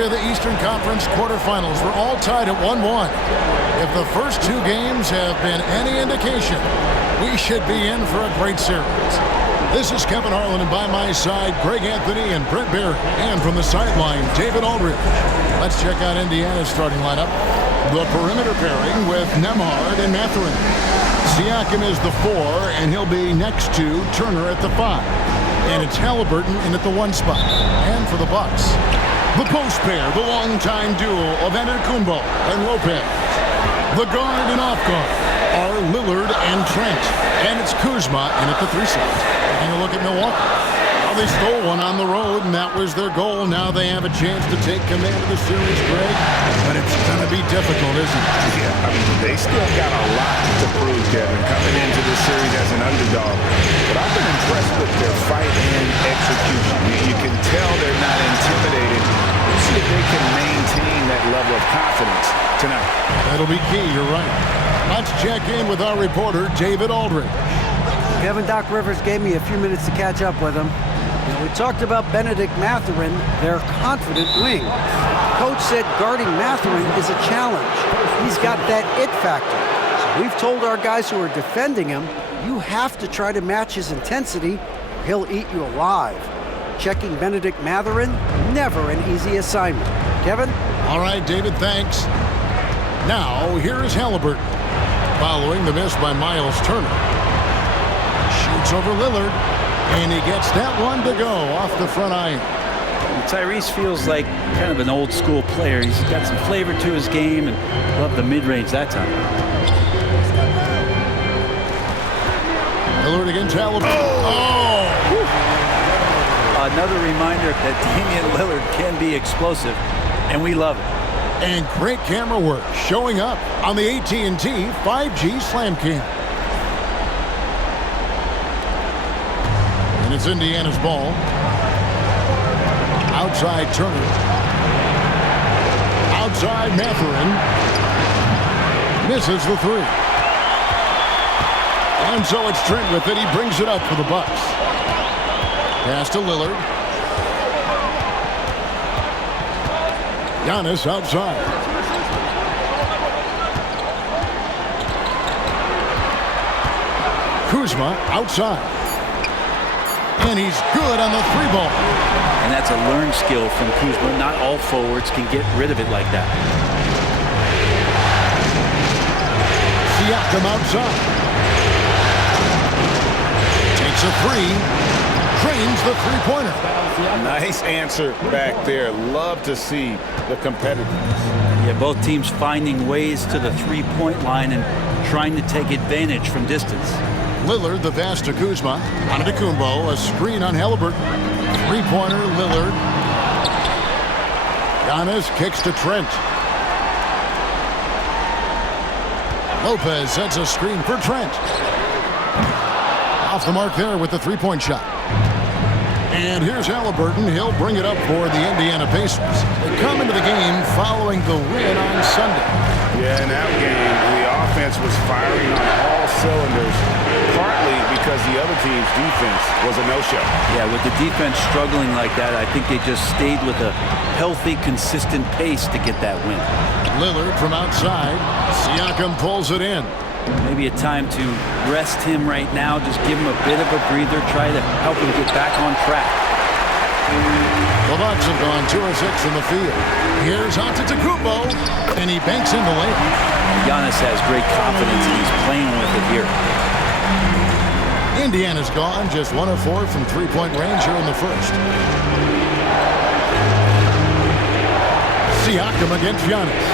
history of the Eastern Conference quarterfinals. We're all tied at 1-1. If the first two games have been any indication, we should be in for a great series. This is Kevin Harlan, and by my side, Greg Anthony and Brent Barry. And from the sideline, David Aldridge. Let's check out Indiana's starting lineup. The perimeter pairing with Nembhard and Mathurin. Siakam is the 4, and he'll be next to Turner at the 5. And it's Halliburton in at the 1 spot. And for the Bucks, the post pair, the longtime duo of Antetokounmpo and Lopez. The guard and off guard are Lillard and Trent. And it's Kuzma in at the 3 slot. Taking a look at Milwaukee. Well, they stole one on the road, and that was their goal. Now they have a chance to take command of the series, Greg. But it's going to be difficult, isn't it? Yeah, I mean, they still got a lot to prove, Kevin, coming into this series as an underdog. But I've been impressed with their fight and execution. You can tell they're not intimidated. Let's see if they can maintain that level of confidence tonight. That'll be key, you're right. Let's check in with our reporter, David Aldridge. Kevin, Doc Rivers gave me a few minutes to catch up with him. We talked about Benedict Mathurin, their confident wing. Coach said guarding Mathurin is a challenge. He's got that it factor. So we've told our guys who are defending him, you have to try to match his intensity, or he'll eat you alive. Checking Benedict Mathurin, never an easy assignment. Kevin? All right, David, thanks. Now, here is Halliburton, following the miss by Miles Turner. Shoots over Lillard, and he gets that one to go off the front iron. Tyrese feels like kind of an old school player. He's got some flavor to his game and loved the mid-range that time. Lillard against Halliburton. Oh! Another reminder that Damian Lillard can be explosive, and we love it. And great camera work showing up on the AT&T 5G Slam Cam. And it's Indiana's ball. Outside Turner. Outside Mathurin. Misses the 3. And so it's Trent with it. He brings it up for the Bucks. Pass to Lillard. Giannis outside. Kuzma outside. And he's good on the 3-ball. And that's a learned skill from Kuzma. Not all forwards can get rid of it like that. Siakam outside. Takes a 3. Trains the 3-pointer. Nice answer back there. Love to see the competitiveness. Yeah, both teams finding ways to the 3-point line and trying to take advantage from distance. Lillard, the pass to Kuzma. Antetokounmpo, a screen on Halliburton. 3-pointer, Lillard. Giannis kicks to Trent. Lopez sets a screen for Trent. Off the mark there with the 3-point shot. And here's Halliburton. He'll bring it up for the Indiana Pacers. They come into the game following the win on Sunday. Yeah, in that game, the offense was firing on all cylinders, partly because the other team's defense was a no-show. Yeah, with the defense struggling like that, I think they just stayed with a healthy, consistent pace to get that win. Lillard from outside. Siakam pulls it in. Maybe a time to rest him right now, just give him a bit of a breather, try to help him get back on track. The Bucks have gone 2 of 6 in the field. Here's Antetokounmpo, and he banks in the layup. Giannis has great confidence, and he's playing with it here. Indiana's gone just 1 of 4 from 3-point range here in the first. Siakam against Giannis.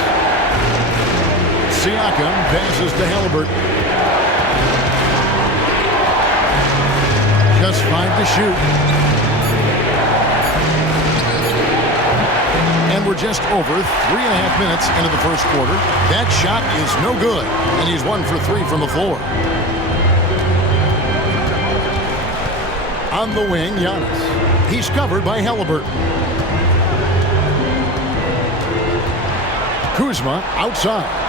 Siakam passes to Halliburton. Just 5 to shoot. And we're just over 3.5 minutes into the first quarter. That shot is no good, and he's 1 for 3 from the floor. On the wing, Giannis. He's covered by Halliburton. Kuzma outside.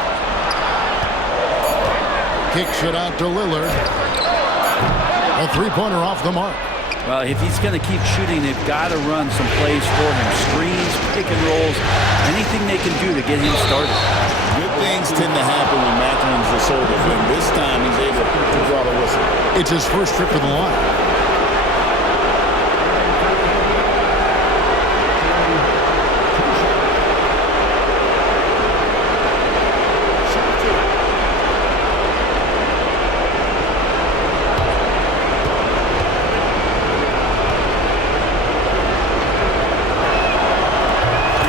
Kicks it out to Lillard. A 3-pointer off the mark. Well, if he's going to keep shooting, they've got to run some plays for him. Screens, pick and rolls, anything they can do to get him started. Good things tend to happen when Mathurin's assertive, and this time he's able to draw the whistle. It's his first trip to the line.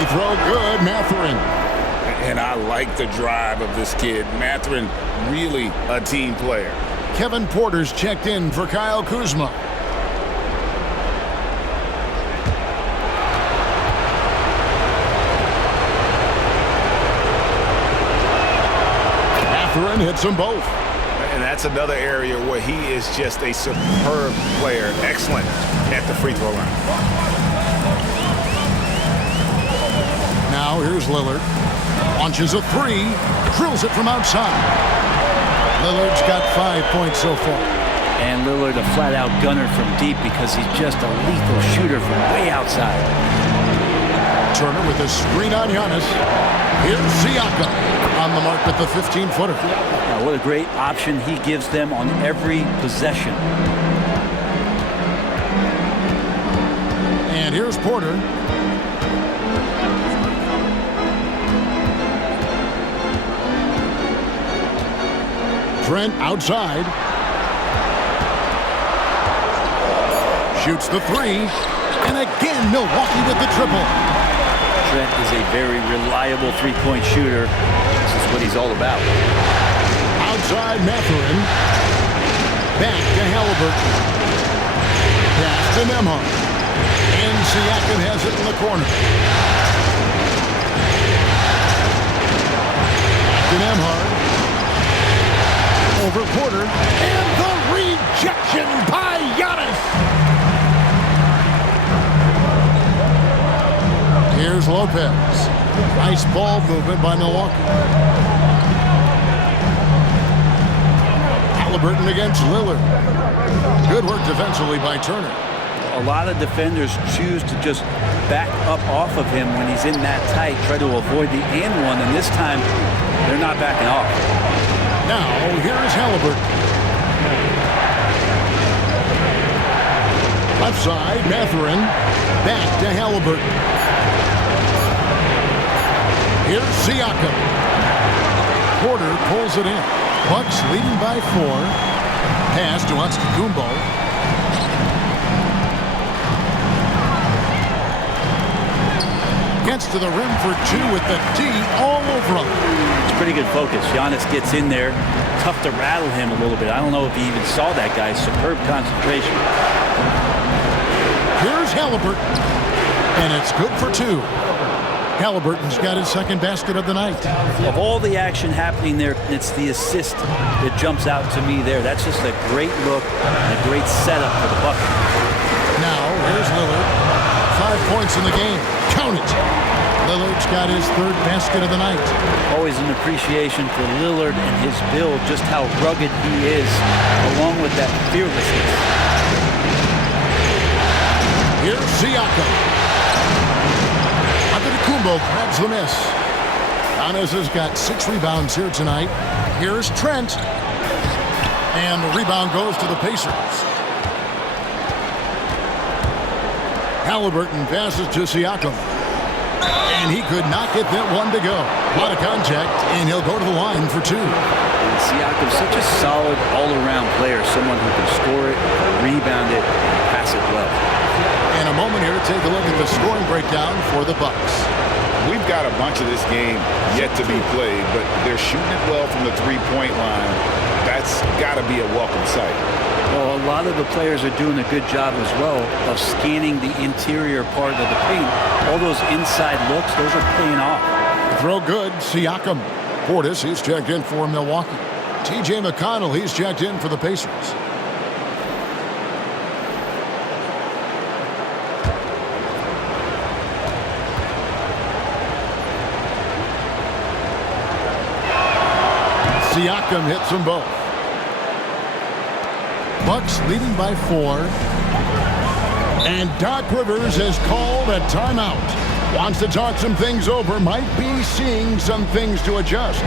Throw good, Mathurin. And I like the drive of this kid. Mathurin, really a team player. Kevin Porter's checked in for Kyle Kuzma. Mathurin hits them both. And that's another area where he is just a superb player. Excellent at the free throw line. Now here's Lillard. Launches a three. Drills it from outside. Lillard's got 5 points so far. And Lillard a flat-out gunner from deep because he's just a lethal shooter from way outside. Turner with a screen on Giannis. Here's Siakam on the mark with the 15-footer. Now, what a great option he gives them on every possession. And here's Porter. Trent outside. Shoots the three. And again, Milwaukee with the triple. Trent is a very reliable three-point shooter. This is what he's all about. Outside Mathurin. Back to Halliburton. Pass to Nembhard. And Siakam has it in the corner. Back to Nembhard. Over Porter, and the rejection by Giannis. Here's Lopez. Nice ball movement by Milwaukee. Halliburton against Lillard. Good work defensively by Turner. A lot of defenders choose to just back up off of him when he's in that tight, try to avoid the and one, and this time they're not backing off. Now, here is Halliburton. Left side, Mathurin. Back to Halliburton. Here's Siakam. Porter pulls it in. Bucks leading by 4. Pass to Antetokounmpo. Gets to the rim for 2 with the D all over him. It's pretty good focus. Giannis gets in there. Tough to rattle him a little bit. I don't know if he even saw that guy. Superb concentration. Here's Halliburton. And it's good for 2. Halliburton's got his second basket of the night. Of all the action happening there, it's the assist that jumps out to me there. That's just a great look and a great setup for the bucket. Now, here's Lillard. 5 points in the game. Count it. Lillard's got his third basket of the night. Always an appreciation for Lillard and his build, just how rugged he is, along with that fearlessness. Here's Siakam. Antetokounmpo grabs the miss. Giannis has got 6 rebounds here tonight. Here's Trent. And the rebound goes to the Pacers. Halliburton passes to Siakam. And he could not get that one to go. A lot of contact, and he'll go to the line for 2. And Siakam's such a solid all-around player, someone who can score it, rebound it, and pass it well. In a moment here, take a look at the scoring breakdown for the Bucks. We've got a bunch of this game yet to be played, but they're shooting it well from the three-point line. That's got to be a welcome sight. Well, a lot of the players are doing a good job as well of scanning the interior part of the paint. All those inside looks, those are paying off. Throw good, Siakam. Portis, he's checked in for Milwaukee. T.J. McConnell, he's checked in for the Pacers. Siakam hits them both. Bucks leading by 4. And Doc Rivers has called a timeout. Wants to talk some things over. Might be seeing some things to adjust.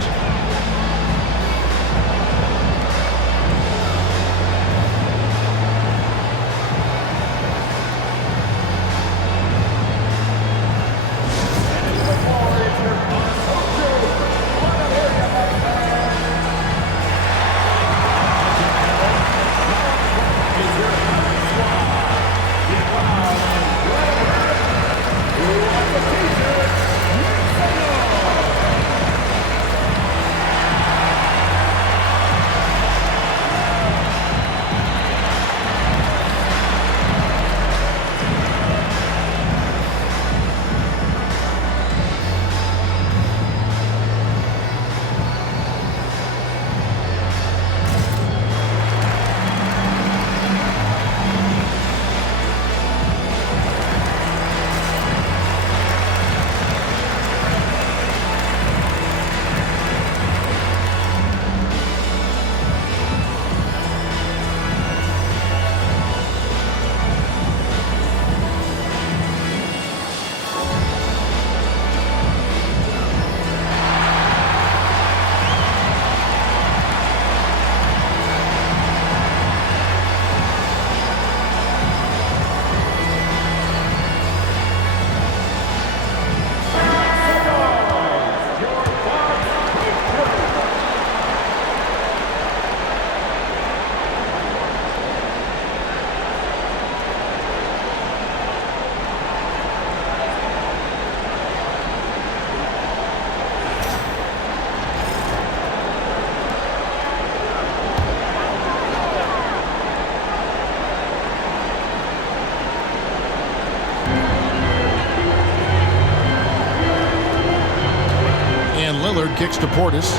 Lillard kicks to Portis.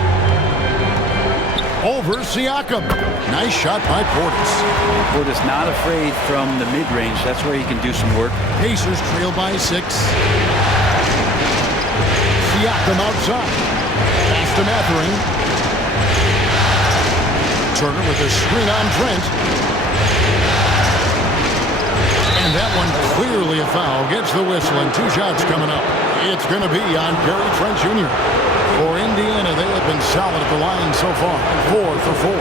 Over Siakam. Nice shot by Portis. Portis not afraid from the mid-range. That's where he can do some work. Pacers trail by 6. Siakam outside. Pass to Mathurin. Turner with a screen on Trent. And that one clearly a foul. Gets the whistle and 2 shots coming up. It's going to be on Gary Trent Jr. For Indiana, they have been solid at the line so far. 4 for 4.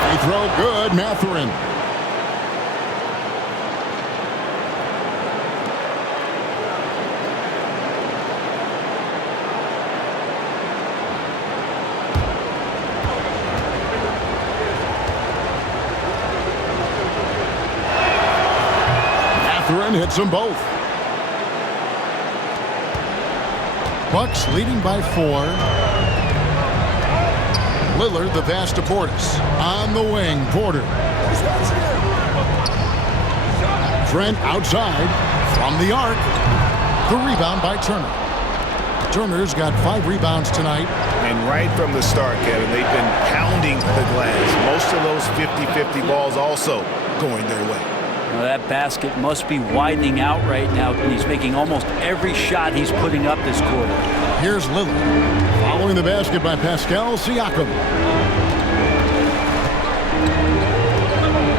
Free throw good, Mathurin. Hits them both. Bucks leading by 4. Lillard the pass to Portis. On the wing, Porter. Trent outside from the arc. The rebound by Turner. Turner's got 5 rebounds tonight. And right from the start, Kevin, they've been pounding the glass. Most of those 50-50 balls also going their way. Well, that basket must be widening out right now. He's making almost every shot he's putting up this quarter. Here's Lillard. Following the basket by Pascal Siakam.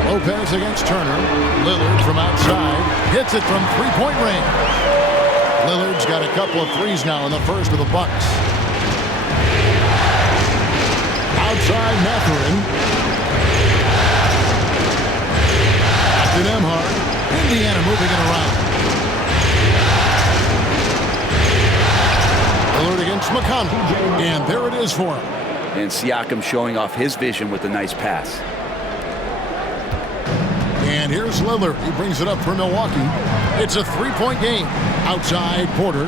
Lopez against Turner. Lillard from outside. Hits it from three-point range. Lillard's got a couple of threes now in the first of the Bucks. Outside Mathurin. Emhart. Indiana moving it around. Lillard against McConnell. And there it is for him. And Siakam showing off his vision with a nice pass. And here's Lillard. He brings it up for Milwaukee. It's a 3-point game. Outside Porter.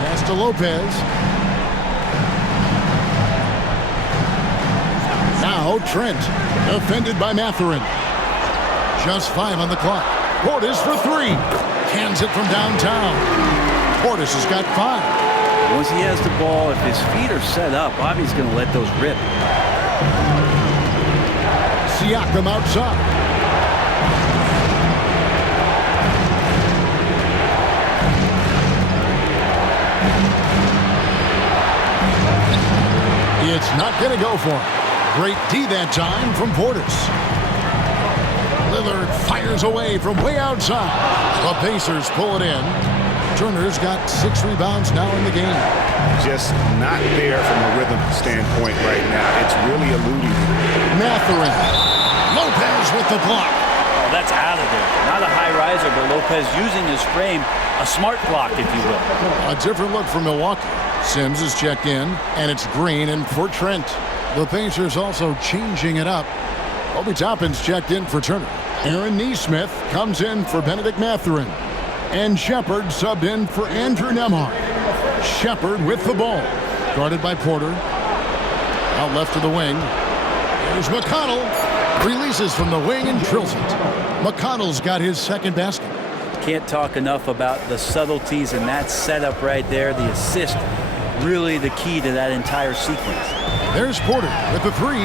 Pass to Lopez. Now Trent. Defended by Mathurin. Just 5 on the clock. Portis for 3. Hands it from downtown. Portis has got 5. Once he has the ball, if his feet are set up, Bobby's going to let those rip. Siakam outside. It's not going to go for him. Great D that time from Portis. Lillard fires away from way outside. The Pacers pull it in. Turner's got 6 rebounds now in the game. Just not there from a rhythm standpoint right now. It's really eluding. Mathurin. Lopez with the block. Oh, that's out of there. Not a high riser, but Lopez using his frame. A smart block, if you will. A different look for Milwaukee. Sims is checked in, and it's Green in for Trent. The Pacers also changing it up. Obi Toppin's checked in for Turner. Aaron Nesmith comes in for Benedict Mathurin. And Shepard subbed in for Andrew Nembhard. Shepard with the ball. Guarded by Porter. Out left to the wing. Here's McConnell. Releases from the wing and drills it. McConnell's got his second basket. Can't talk enough about the subtleties in that setup right there. The assist, really the key to that entire sequence. There's Porter with the 3.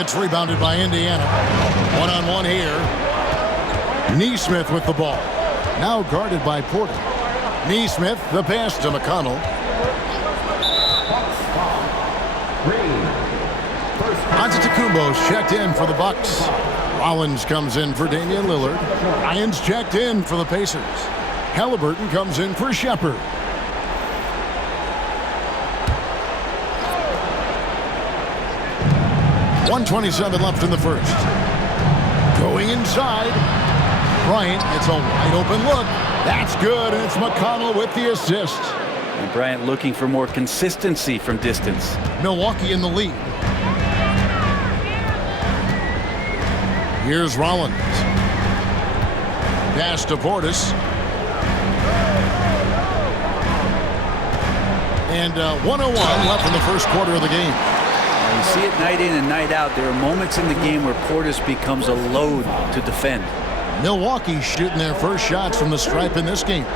It's rebounded by Indiana. One-on-one here. Nesmith with the ball. Now guarded by Porter. Nesmith, the pass to McConnell. Antetokounmpo's checked in for the Bucks. Rollins comes in for Damian Lillard. Ryan's checked in for the Pacers. Halliburton comes in for Shepard. .127 left in the first. Going inside. Bryant gets a wide open look. That's good, and it's McConnell with the assist. And Bryant looking for more consistency from distance. Milwaukee in the lead. Here's Rollins. Pass to Portis. And 1:01 left in the first quarter of the game. You see it night in and night out. There are moments in the game where Portis becomes a load to defend. Milwaukee shooting their first shots from the stripe in this game.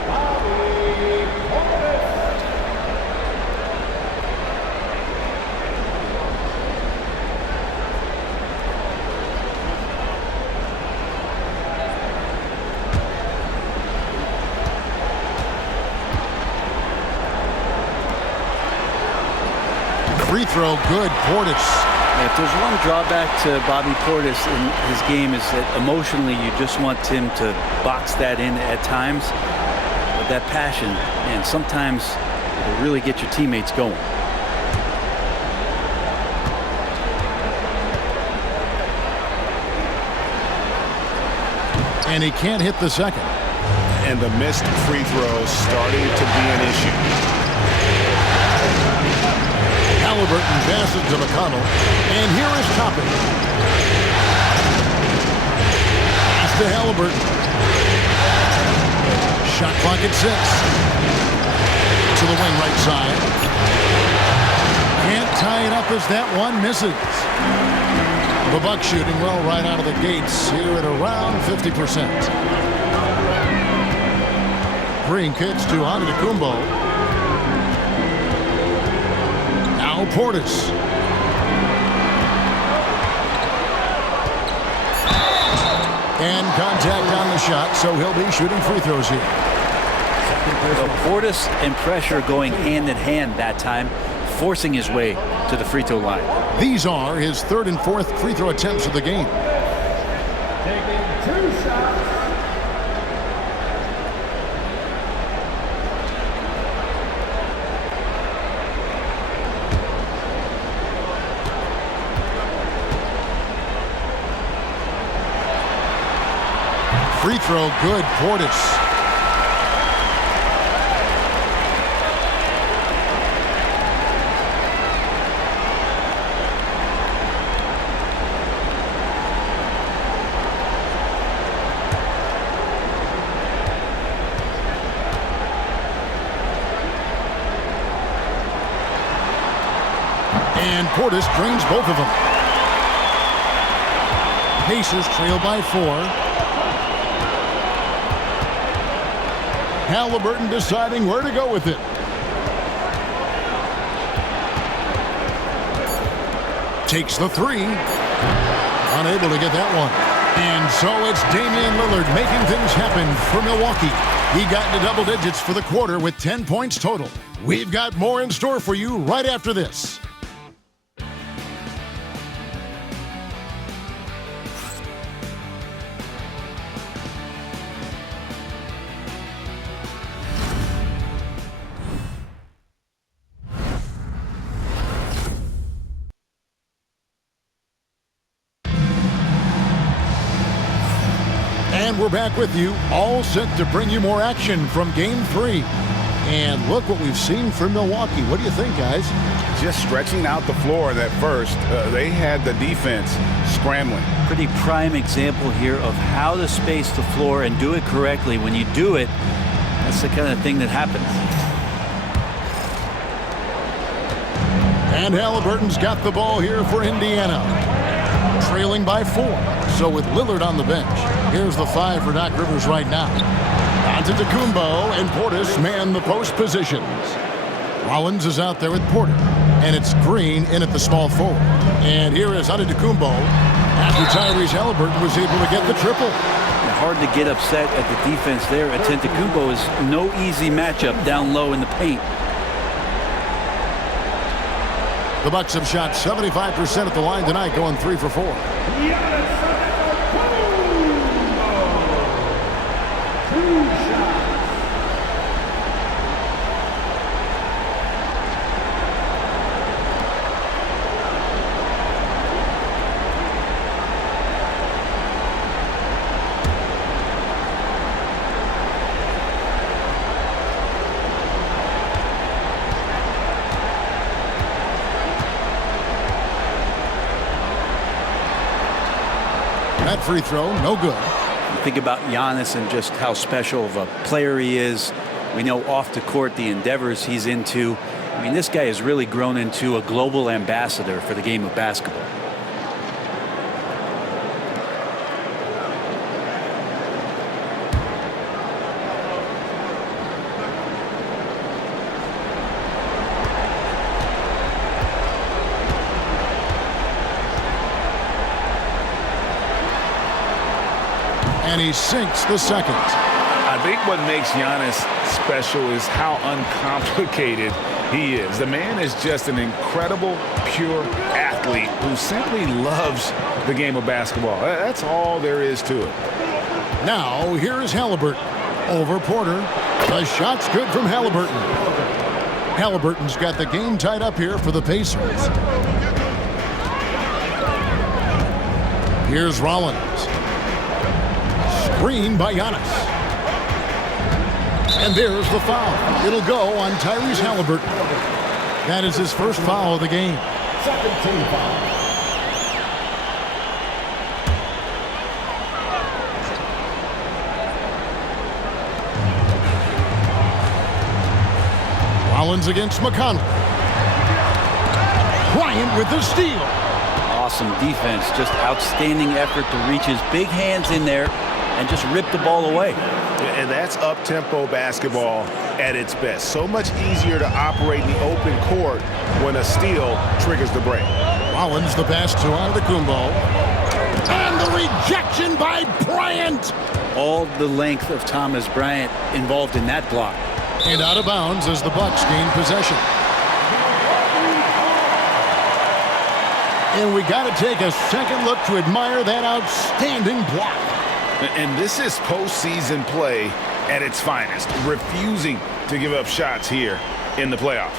Free throw, good. Portis. Yeah, if there's one drawback to Bobby Portis in his game is that emotionally you just want him to box that in at times. But that passion, man, sometimes it'll really get your teammates going. And he can't hit the second. And the missed free throws starting to be an issue. Halliburton passes to McConnell. And here is Toppin. Pass to Halliburton. Shot clock at 6. To the wing right side. Can't tie it up as that one misses. The Bucks shooting well right out of the gates here at around 50%. Green kicks to Antetokounmpo. Now Portis. And contact on the shot, so he'll be shooting free throws here. So Portis and pressure going hand in hand that time, forcing his way to the free throw line. These are his third and fourth free throw attempts of the game. Taking 2 shots. Free throw good, Portis. And Portis drains both of them. Pacers trail by 4. Halliburton deciding where to go with it. Takes the three. Unable to get that one. And so it's Damian Lillard making things happen for Milwaukee. He got into double digits for the quarter with 10 points total. We've got more in store for you right after this. And we're back with you, all set to bring you more action from Game 3. And look what we've seen from Milwaukee. What do you think, guys? Just stretching out the floor that first. They had the defense scrambling. Pretty prime example here of how to space the floor and do it correctly. When you do it, that's the kind of thing that happens. And Halliburton's got the ball here for Indiana. Trailing by 4. So with Lillard on the bench, here's the 5 for Doc Rivers right now. Antetokounmpo and Portis man the post positions. Rollins is out there with Porter. And it's Green in at the small forward. And here is Antetokounmpo after Tyrese Halliburton was able to get the triple. Hard to get upset at the defense there. Antetokounmpo is no easy matchup down low in the paint. The Bucks have shot 75% at the line tonight, going 3 for 4. That free throw, no good. You think about Giannis and just how special of a player he is. We know off the court the endeavors he's into. I mean, this guy has really grown into a global ambassador for the game of basketball. And he sinks the second. I think what makes Giannis special is how uncomplicated he is. The man is just an incredible, pure athlete who simply loves the game of basketball. That's all there is to it. Now, here is Halliburton over Porter. The shot's good from Halliburton. Halliburton's got the game tied up here for the Pacers. Here's Rollins. Screen by Giannis. And there's the foul. It'll go on Tyrese Halliburton. That is his first foul of the game. Second team foul. Rollins against McConnell. Bryant with the steal. Awesome defense, just outstanding effort to reach his big hands in there and just rip the ball away. And that's up-tempo basketball at its best. So much easier to operate in the open court when a steal triggers the break. Rollins the pass to Antetokounmpo. And the rejection by Bryant. All the length of Thomas Bryant involved in that block. And out of bounds as the Bucks gain possession. And we got to take a second look to admire that outstanding block. And this is postseason play at its finest, refusing to give up shots here in the playoffs.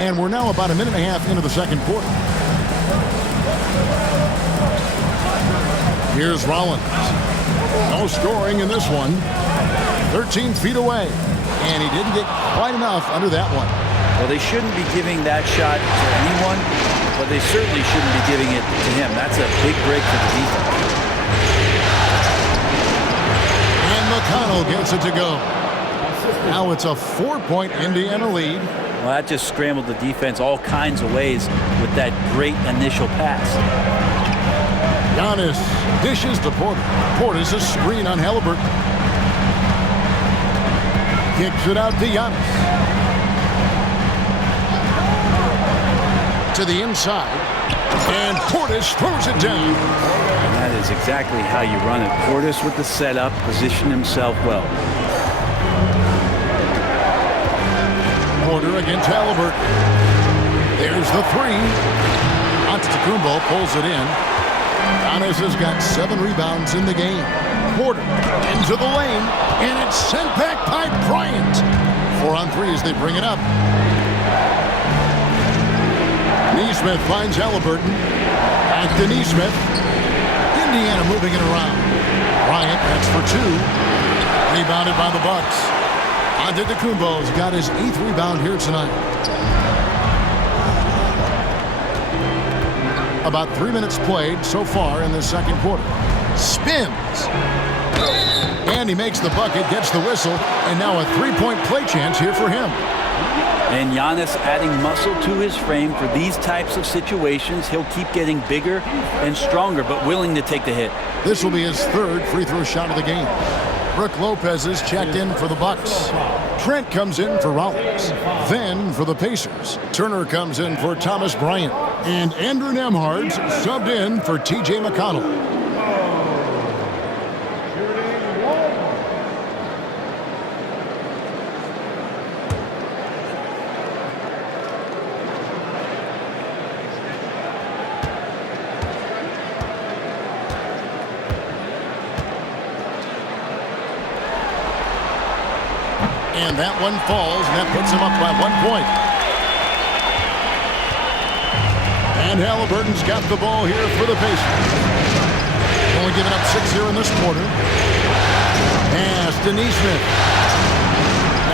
And we're now about a minute and a half into the second quarter. Here's Rollins. No scoring in this one. 13 feet away. And he didn't get quite enough under that one. Well, they shouldn't be giving that shot to anyone, but they certainly shouldn't be giving it to him. That's a big break for the defense. And McConnell gets it to go. Now it's a 4-point Indiana lead. Well, that just scrambled the defense all kinds of ways with that great initial pass. Giannis dishes to Porter. Porter's a screen on Halliburton. Kicks it out to Giannis. To the inside. And Portis throws it down. And that is exactly how you run it. Portis with the setup, position himself well. Porter against Halliburton. There's the three. Antetokounmpo pulls it in. Giannis has got 7 rebounds in the game. Porter into the lane, and it's sent back by Bryant. 4 on 3 as they bring it up. Nesmith finds Halliburton. Back to Nesmith. Indiana moving it around. Bryant, that's for 2. Rebounded by the Bucks. Antetokounmpo's got his 8th rebound here tonight. About 3 minutes played so far in the second quarter. Spins. And he makes the bucket, gets the whistle, and now a 3-point play chance here for him. And Giannis adding muscle to his frame for these types of situations. He'll keep getting bigger and stronger, but willing to take the hit. This will be his 3rd free throw shot of the game. Brooke Lopez is checked in for the Bucks. Trent comes in for Rollins. Then for the Pacers, Turner comes in for Thomas Bryant. And Andrew Nembhard's subbed in for T.J. McConnell. And that one falls, and that puts him up by 1 point. And Halliburton's got the ball here for the Pacers. Only giving up 6 here in this quarter. Pass to Nesmith.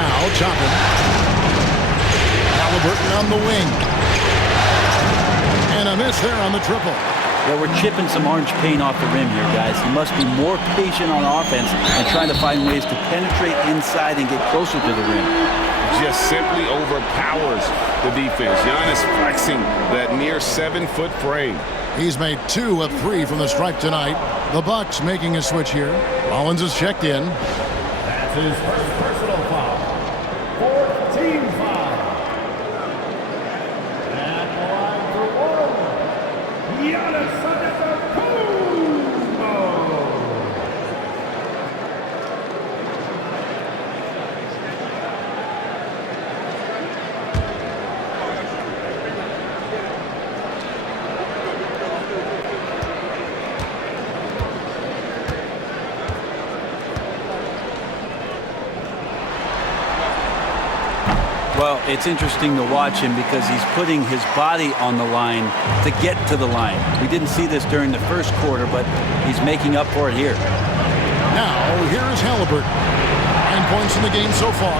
Now chopping. Halliburton on the wing. And a miss there on the triple. Well, we're chipping some orange paint off the rim here, guys. He must be more patient on offense and trying to find ways to penetrate inside and get closer to the rim. Just simply overpowers the defense. Giannis flexing that near 7-foot frame. He's made 2 of 3 from the stripe tonight. The Bucks making a switch here. Rollins is checked in. That's his first personal foul. 4th team foul. At the line for 1. Giannis Antetokounmpo. Well, it's interesting to watch him because he's putting his body on the line to get to the line. We didn't see this during the first quarter, but he's making up for it here. Now, here is Halliburton. 9 points in the game so far.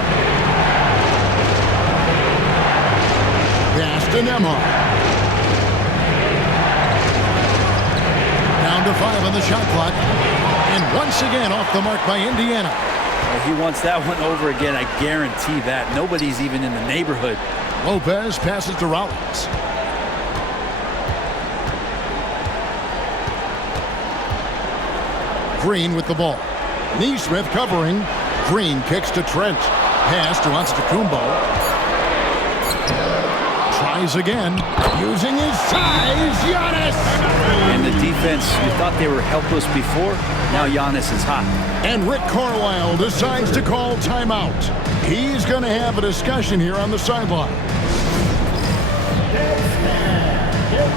Pass to Nembhard. Down to 5 on the shot clock. And once again off the mark by Indiana. He wants that one over again, I guarantee that. Nobody's even in the neighborhood. Lopez passes to Rollins. Green with the ball. Nesmith covering. Green kicks to Trent. Pass to Antetokounmpo. Tries again. Using his size, Giannis! And the defense, you thought they were helpless before. Now Giannis is hot. And Rick Carlisle decides to call timeout. He's going to have a discussion here on the sideline. Get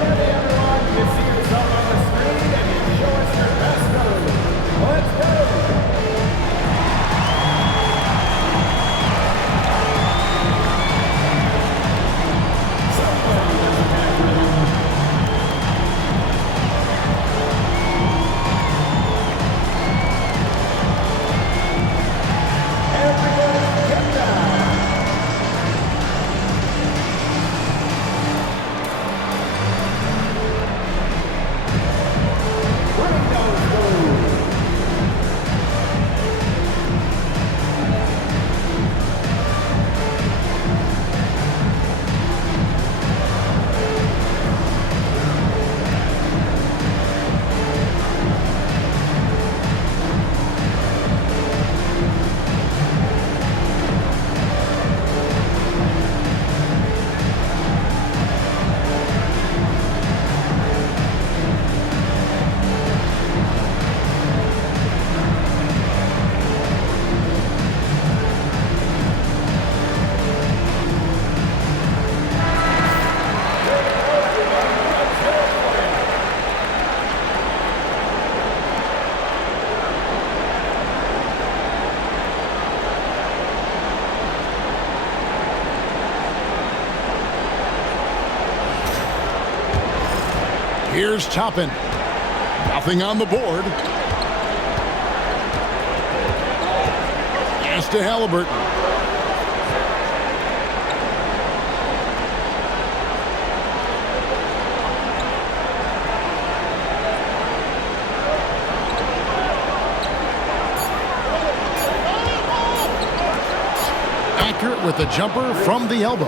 ready, everyone. You can see yourself on the screen and you show us your best move. Let's go. Here's Toppin. Nothing on the board. Pass to Halliburton. Accurate with the jumper from the elbow.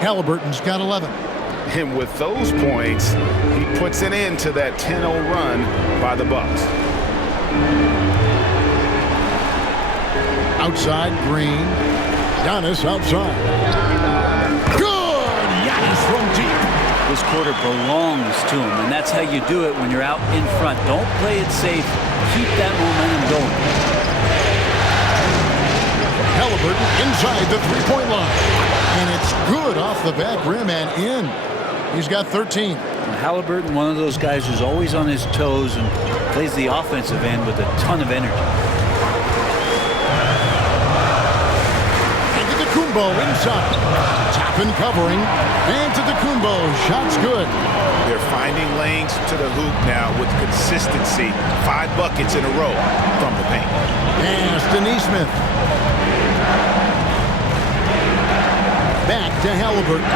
Halliburton's got 11. And with those points, he puts an end to that 10-0 run by the Bucks. Outside, Green. Giannis outside. Good! Giannis from deep. This quarter belongs to him, and that's how you do it when you're out in front. Don't play it safe. Keep that momentum going. Halliburton inside the three-point line. And it's good off the back rim and in. He's got 13. Halliburton, one of those guys who's always on his toes and plays the offensive end with a ton of energy. Antetokounmpo inside. Toppin covering. Antetokounmpo, shot's good. They're finding lanes to the hoop now with consistency. 5 buckets in a row from the paint. Pass to Neesmith. Back to Halliburton.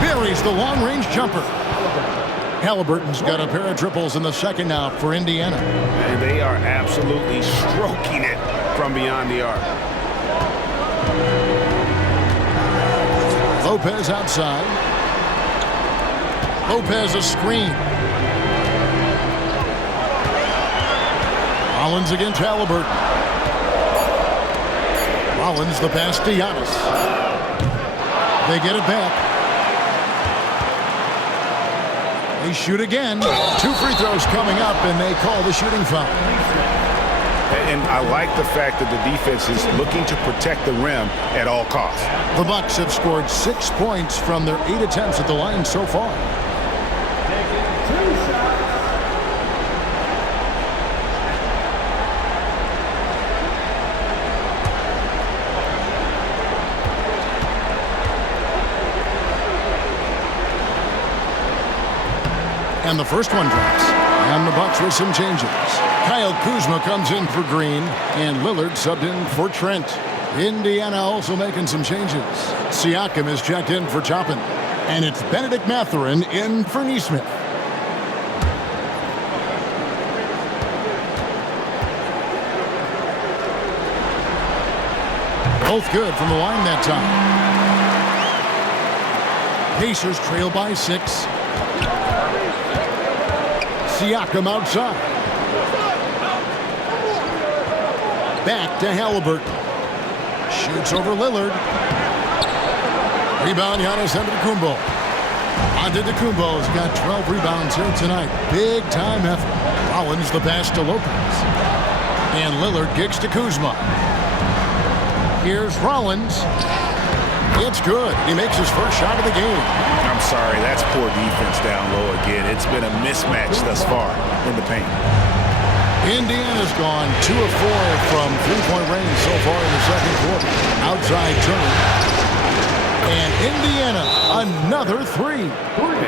Buries the long-range jumper. Halliburton's got a pair of triples in the second now for Indiana. And they are absolutely stroking it from beyond the arc. Lopez outside. Lopez a screen. Rollins against Halliburton. Rollins the pass to Giannis. They get it back. They shoot again. 2 free throws coming up, and they call the shooting foul. And I like the fact that the defense is looking to protect the rim at all costs. The Bucks have scored 6 points from their 8 attempts at the line so far. And the first one drops. And the Bucks with some changes. Kyle Kuzma comes in for Green, and Lillard subbed in for Trent. Indiana also making some changes. Siakam is checked in for Toppin. And it's Benedict Mathurin in for Neesmith. Both good from the line that time. Pacers trail by 6. Siakam outside. Back to Halliburton. Shoots over Lillard. Rebound, Giannis Antetokounmpo. Antetokounmpo's got 12 rebounds here tonight. Big time effort. Rollins the pass to Lopez. And Lillard kicks to Kuzma. Here's Rollins. It's good. He makes his first shot of the game. I'm sorry, that's poor defense down low again. It's been a mismatch thus far in the paint. Indiana's gone 2 of 4 from three-point range so far in the second quarter. Outside Turner. And Indiana, another 3.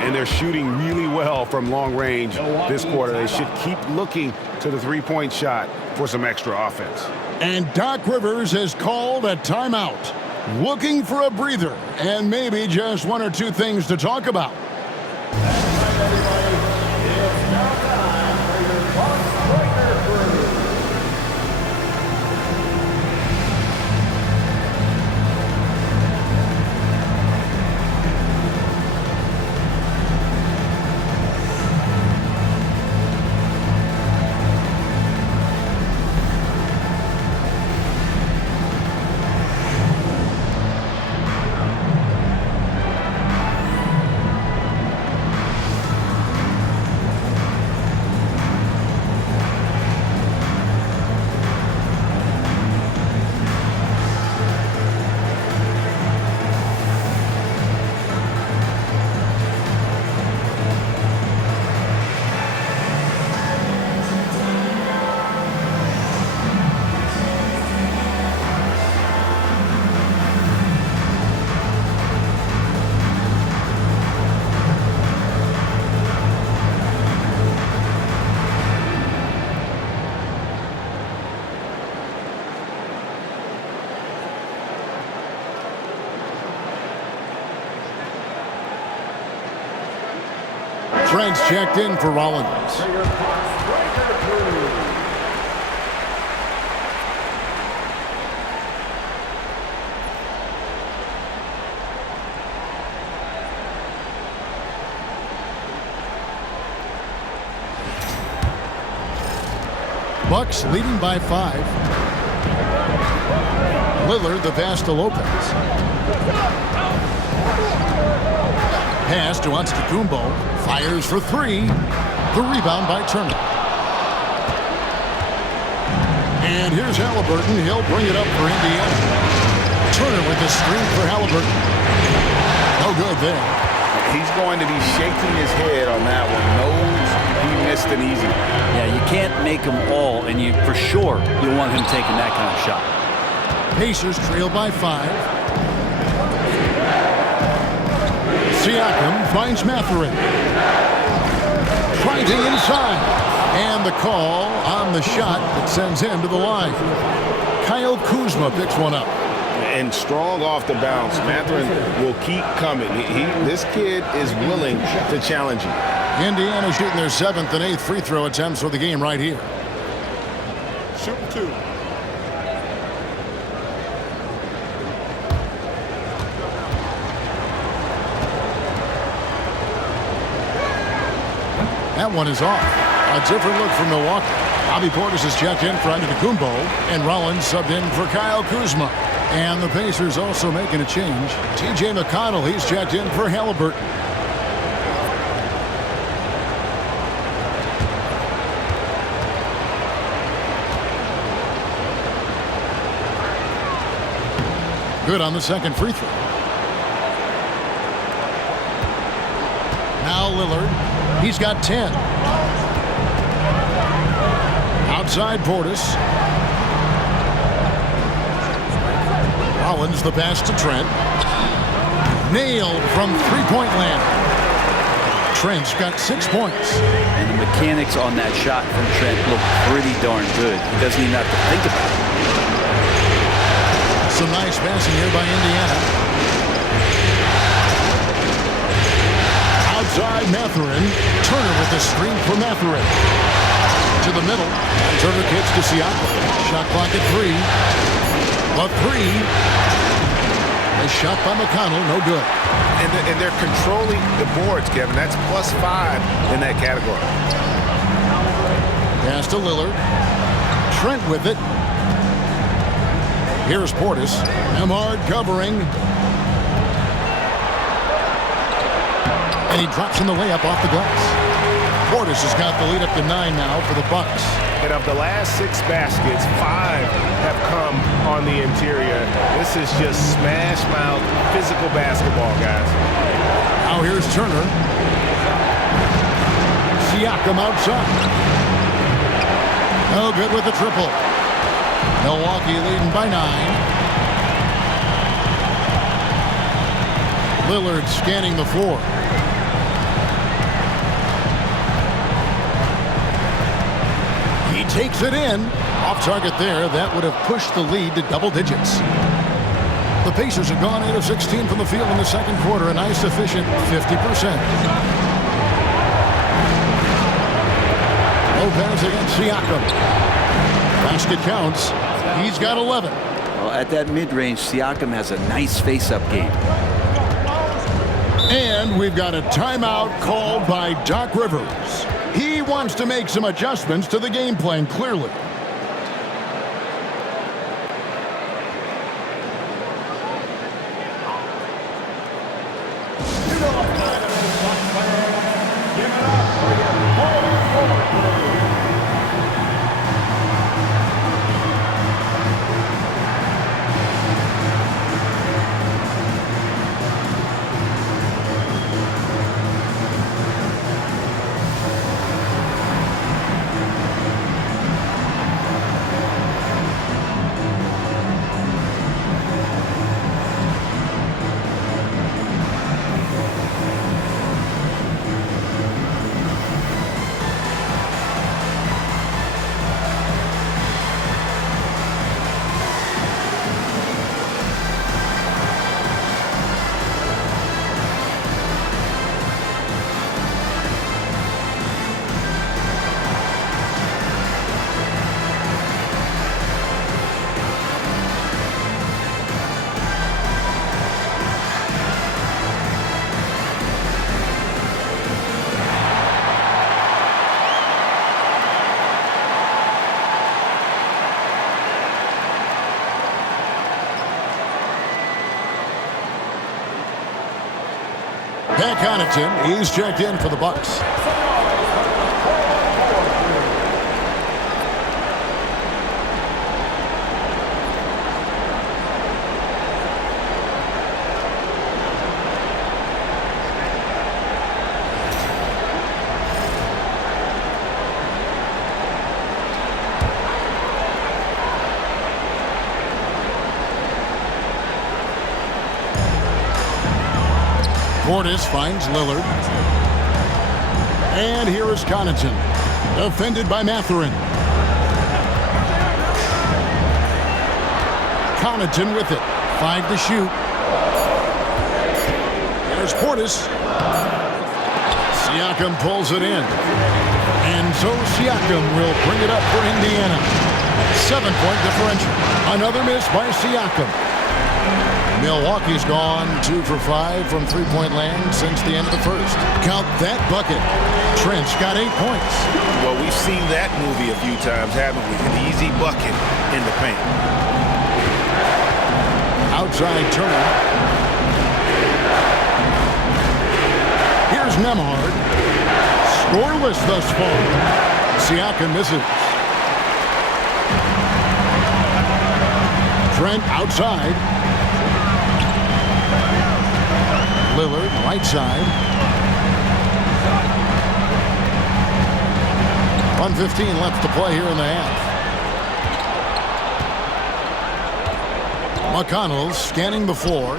And they're shooting really well from long range this quarter. They should keep looking to the three-point shot for some extra offense. And Doc Rivers has called a timeout. Looking for a breather and maybe just 1 or 2 things to talk about. Trent's checked in for Rollins. Bucks leading by 5. Lillard the pass to Lopez. Pass to Antetokounmpo. Fires for 3. The rebound by Turner. And here's Halliburton. He'll bring it up for Indiana. Turner with the screen for Halliburton. No good there. He's going to be shaking his head on that one. Knows he missed an easy one. Yeah, you can't make them all, and you for sure you want him taking that kind of shot. Pacers trail by 5. Siakam finds Mathurin. Trying to inside. And the call on the shot that sends him to the line. Kyle Kuzma picks one up. And strong off the bounce. Mathurin will keep coming. This kid is willing to challenge you. Indiana shooting their 7th and 8th free throw attempts for the game right here. Shooting 2. That one is off. A different look from Milwaukee. Bobby Portis is checked in for Antetokounmpo, and Rollins subbed in for Kyle Kuzma. And the Pacers also making a change. T.J. McConnell, he's checked in for Halliburton. Good on the second free throw. Now Lillard. He's got 10. Outside Portis. Rollins the pass to Trent. Nailed from three-point land. Trent's got 6 points. And the mechanics on that shot from Trent look pretty darn good. He doesn't even have to think about it. Some nice passing here by Indiana. Outside Mathurin. Turner with the screen for Mathurin. To the middle. And Turner kicks to Siakam. Shot clock at 3. A 3. A shot by McConnell. No good. And they're controlling the boards, Kevin. That's +5 in that category. Pass to Lillard. Trent with it. Here's Portis. Emard covering. And he drops in the layup off the glass. Portis has got the lead up to 9 now for the Bucks. And of the last 6 baskets, 5 have come on the interior. This is just smash mouth physical basketball, guys. Now here's Turner. Siakam outside. No good with the triple. Milwaukee leading by 9. Lillard scanning the floor. He takes it in. Off target there. That would have pushed the lead to double digits. The Pacers have gone 8 of 16 from the field in the second quarter. A nice efficient 50%. Lopez against Siakam. Basket counts. He's got 11. Well, at that mid-range, Siakam has a nice face-up game. And we've got a timeout called by Doc Rivers. He wants to make some adjustments to the game plan, clearly. Pat Connaughton, he's checked in for the Bucks. Portis finds Lillard. And here is Connaughton. Defended by Mathurin. Connaughton with it. 5 to shoot. There's Portis. Siakam pulls it in. And so Siakam will bring it up for Indiana. 7-point differential. Another miss by Siakam. Milwaukee's gone 2 for 5 from three-point land since the end of the first. Count that bucket. Trent's got 8 points. Well, we've seen that movie a few times, haven't we? An easy bucket in the paint. Outside Turner. Here's Nembhard. Scoreless thus far. Siakam misses. Trent outside. Lillard, right side. 1:15 left to play here in the half. McConnell's scanning the floor.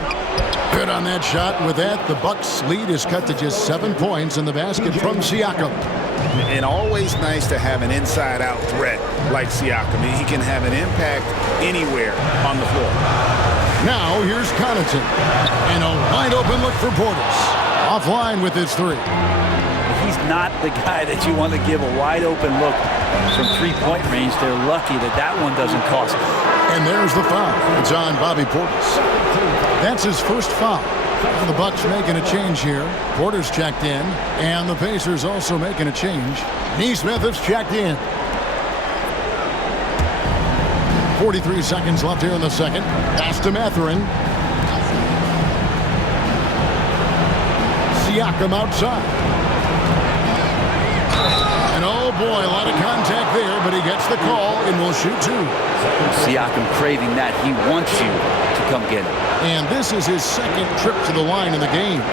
Good on that shot. With that, the Bucks' lead is cut to just 7 points in the basket from Siakam. And always nice to have an inside-out threat like Siakam. He can have an impact anywhere on the floor. Now here's Connaughton. And a wide-open look for Portis. Offline with his three. He's not the guy that you want to give a wide-open look from three-point range. They're lucky that that one doesn't cost them. And there's the foul. It's on Bobby Portis. That's his first foul. And the Bucks making a change here. Porter's checked in. And the Pacers also making a change. Nesmith is checked in. 43 seconds left here in the second. Pass to Mathurin. Siakam outside. And oh boy, a lot of contact there, but he gets the call and will shoot 2. Siakam craving that. He wants you to come get it. And this is his second trip to the line in the game.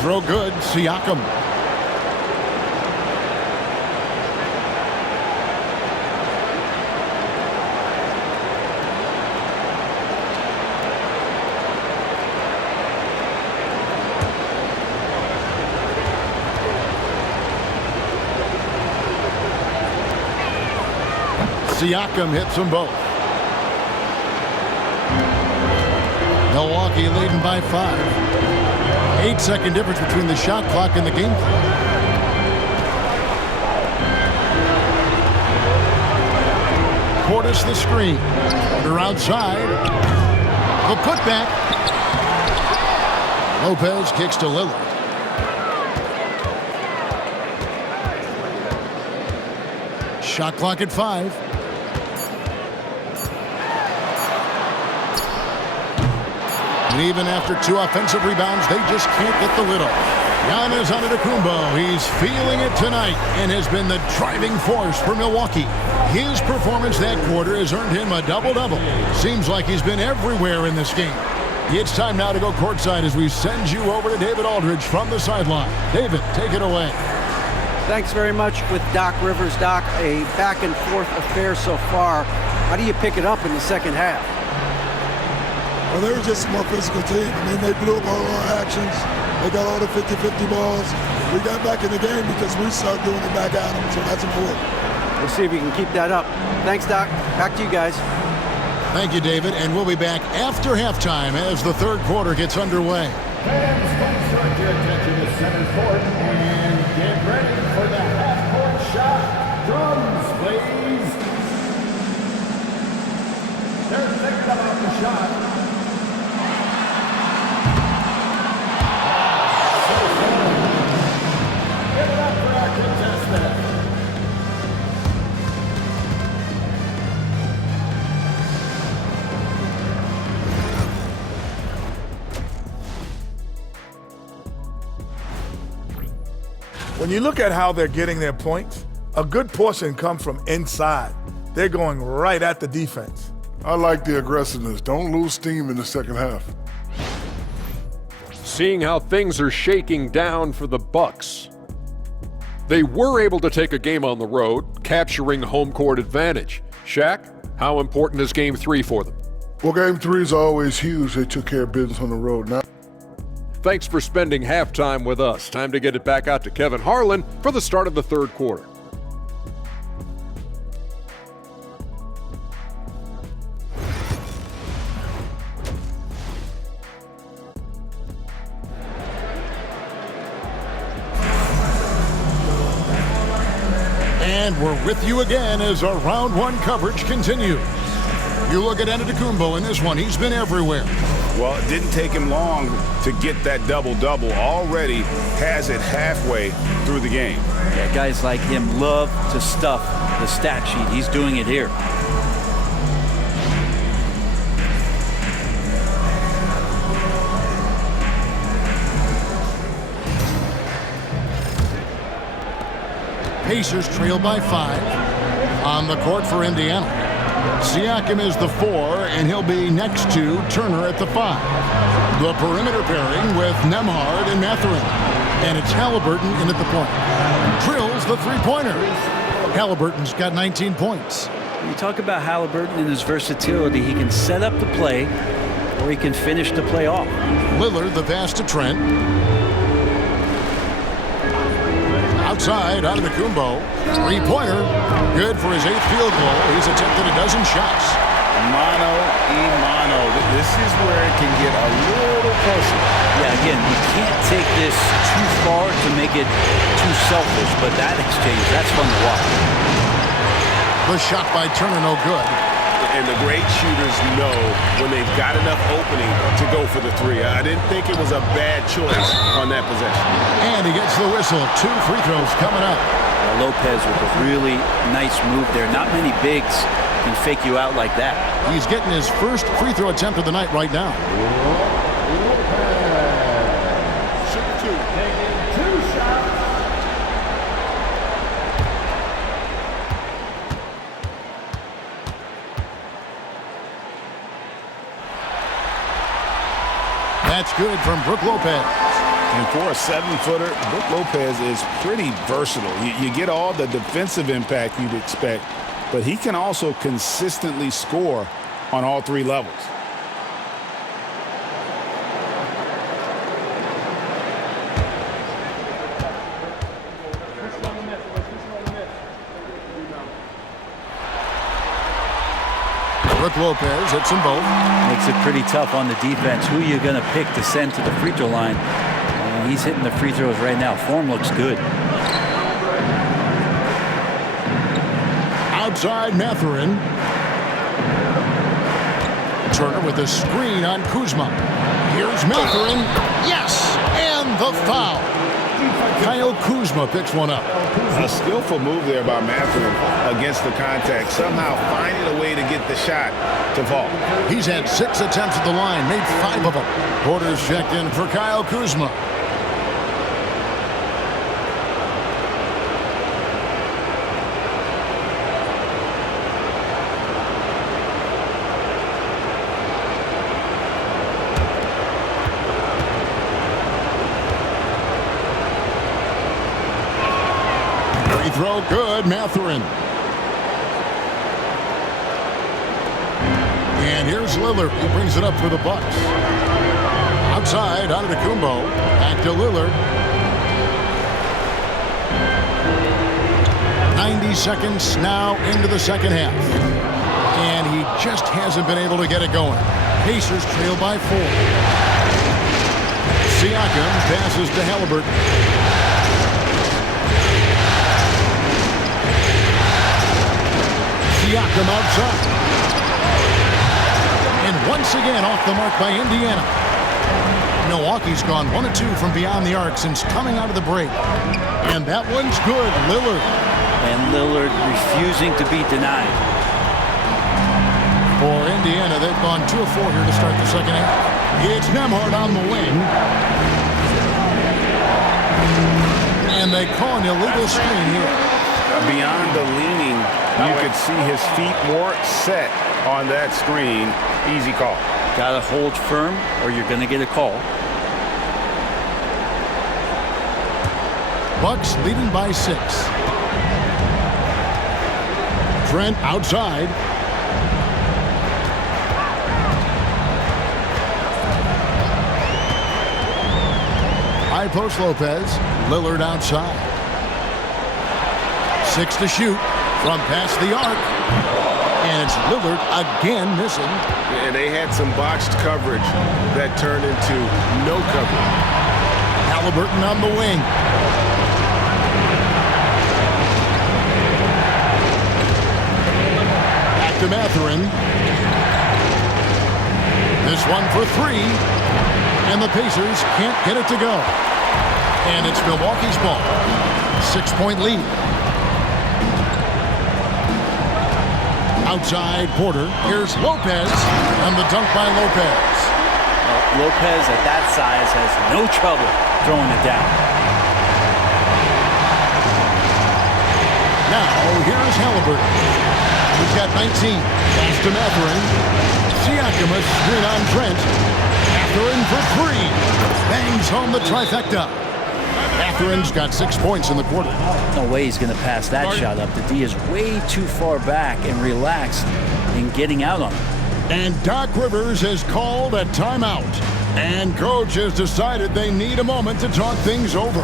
Throw good, Siakam. Siakam hits them both. Milwaukee leading by 5. 8-second difference between the shot clock and the game clock. Portis the screen. They're outside. The putback. Lopez kicks to Lillard. Shot clock at 5. And even after 2 offensive rebounds, they just can't get the lid off. Giannis Antetokounmpo, he's feeling it tonight and has been the driving force for Milwaukee. His performance that quarter has earned him a double-double. Seems like he's been everywhere in this game. It's time now to go courtside as we send you over to David Aldridge from the sideline. David, take it away. Thanks very much with Doc Rivers. Doc, a back-and-forth affair so far. How do you pick it up in the second half? Well, they were just a more physical team. I mean, they blew up all our actions. They got all the 50-50 balls. We got back in the game because we started doing it back at them, so that's important. We'll see if we can keep that up. Thanks, Doc. Back to you guys. Thank you, David, and we'll be back after halftime as the third quarter gets underway. Fans, please direct your attention to center court and get ready for the half-court shot. Drums, please. They're thinking about the shot. When you look at how they're getting their points, a good portion comes from inside. They're going right at the defense. I like the aggressiveness. Don't lose steam in the second half. Seeing how things are shaking down for the Bucks. They were able to take a game on the road, capturing home court advantage. Shaq, how important is Game 3 for them? Well, Game 3 is always huge. They took care of business on the road. Now, Thanks for spending halftime with us. Time to get it back out to Kevin Harlan for the start of the third quarter. And we're with you again as our round one coverage continues. You look at Antetokounmpo in this one. He's been everywhere. Well, it didn't take him long to get that double-double. Already has it halfway through the game. Yeah, guys like him love to stuff the stat sheet. He's doing it here. Pacers trail by 5 on the court for Indiana. Siakam is the 4, and he'll be next to Turner at the 5. The perimeter pairing with Nembhard and Mathurin. And it's Halliburton in at the point. Drills the three-pointer. Halliburton's got 19 points. You talk about Halliburton and his versatility. He can set up the play, or he can finish the play off. Lillard, the pass to Trent. Outside, Antetokounmpo. Three-pointer. Good for his 8th field goal. He's attempted a dozen shots. Mano a mano. This is where it can get a little closer. Yeah, again, you can't take this too far to make it too selfish, but that exchange, that's fun to watch. The shot by Turner, no good. And the great shooters know when they've got enough opening to go for the three. I didn't think it was a bad choice on that possession. And he gets the whistle. 2 free throws coming up. Lopez with a really nice move there. Not many bigs can fake you out like that. He's getting his first free throw attempt of the night right now. That's good from Brook Lopez. And for a 7-footer, Brook Lopez is pretty versatile. You get all the defensive impact you'd expect, but he can also consistently score on all 3 levels. Brook Lopez hits them both. Makes it pretty tough on the defense. Who you're going to pick to send to the free throw line. He's hitting the free throws right now. Form looks good. Outside Mathurin. Turner with a screen on Kuzma. Here's Mathurin. Yes! And the foul. Kyle Kuzma picks one up. A skillful move there by Mathurin against the contact. Somehow finding a way to get the shot to fall. He's had 6 attempts at the line, made 5 of them. Porter's checked in for Kyle Kuzma. Throw good, Mathurin. And here's Lillard. He brings it up for the Bucks. Outside, Antetokounmpo. Back to Lillard. 90 seconds now into the second half. And he just hasn't been able to get it going. Pacers trail by 4. Siakam passes to Halliburton. Siakam outside. And once again off the mark by Indiana. Milwaukee's gone 1 of 2 from beyond the arc since coming out of the break. And that one's good. Lillard. And Lillard refusing to be denied. For Indiana, they've gone 2 of 4 here to start the second half. It's Nembhard on the wing. And they call an illegal screen here. Beyond the leaning, you could see his feet weren't set on that screen. Easy call. Got to hold firm or you're going to get a call. Bucks leading by 6. Trent outside. High post Lopez. Lillard outside. 6 to shoot from past the arc. And it's Lillard again missing. And they had some botched coverage that turned into no coverage. Halliburton on the wing. Back to Mathurin. This one for 3. And the Pacers can't get it to go. And it's Milwaukee's ball. 6-point lead. Outside Porter. Here's Lopez. And the dunk by Lopez. Well, Lopez at that size has no trouble throwing it down. Now, here's Halliburton. He's got 19. Pass to Mathurin. Siakam a screen on Trent. Mathurin for 3. Bangs home the trifecta. Mathurin's got 6 points in the quarter. No way he's going to pass that shot up. The D is way too far back and relaxed in getting out on him. And Doc Rivers has called a timeout. And coach has decided they need a moment to talk things over.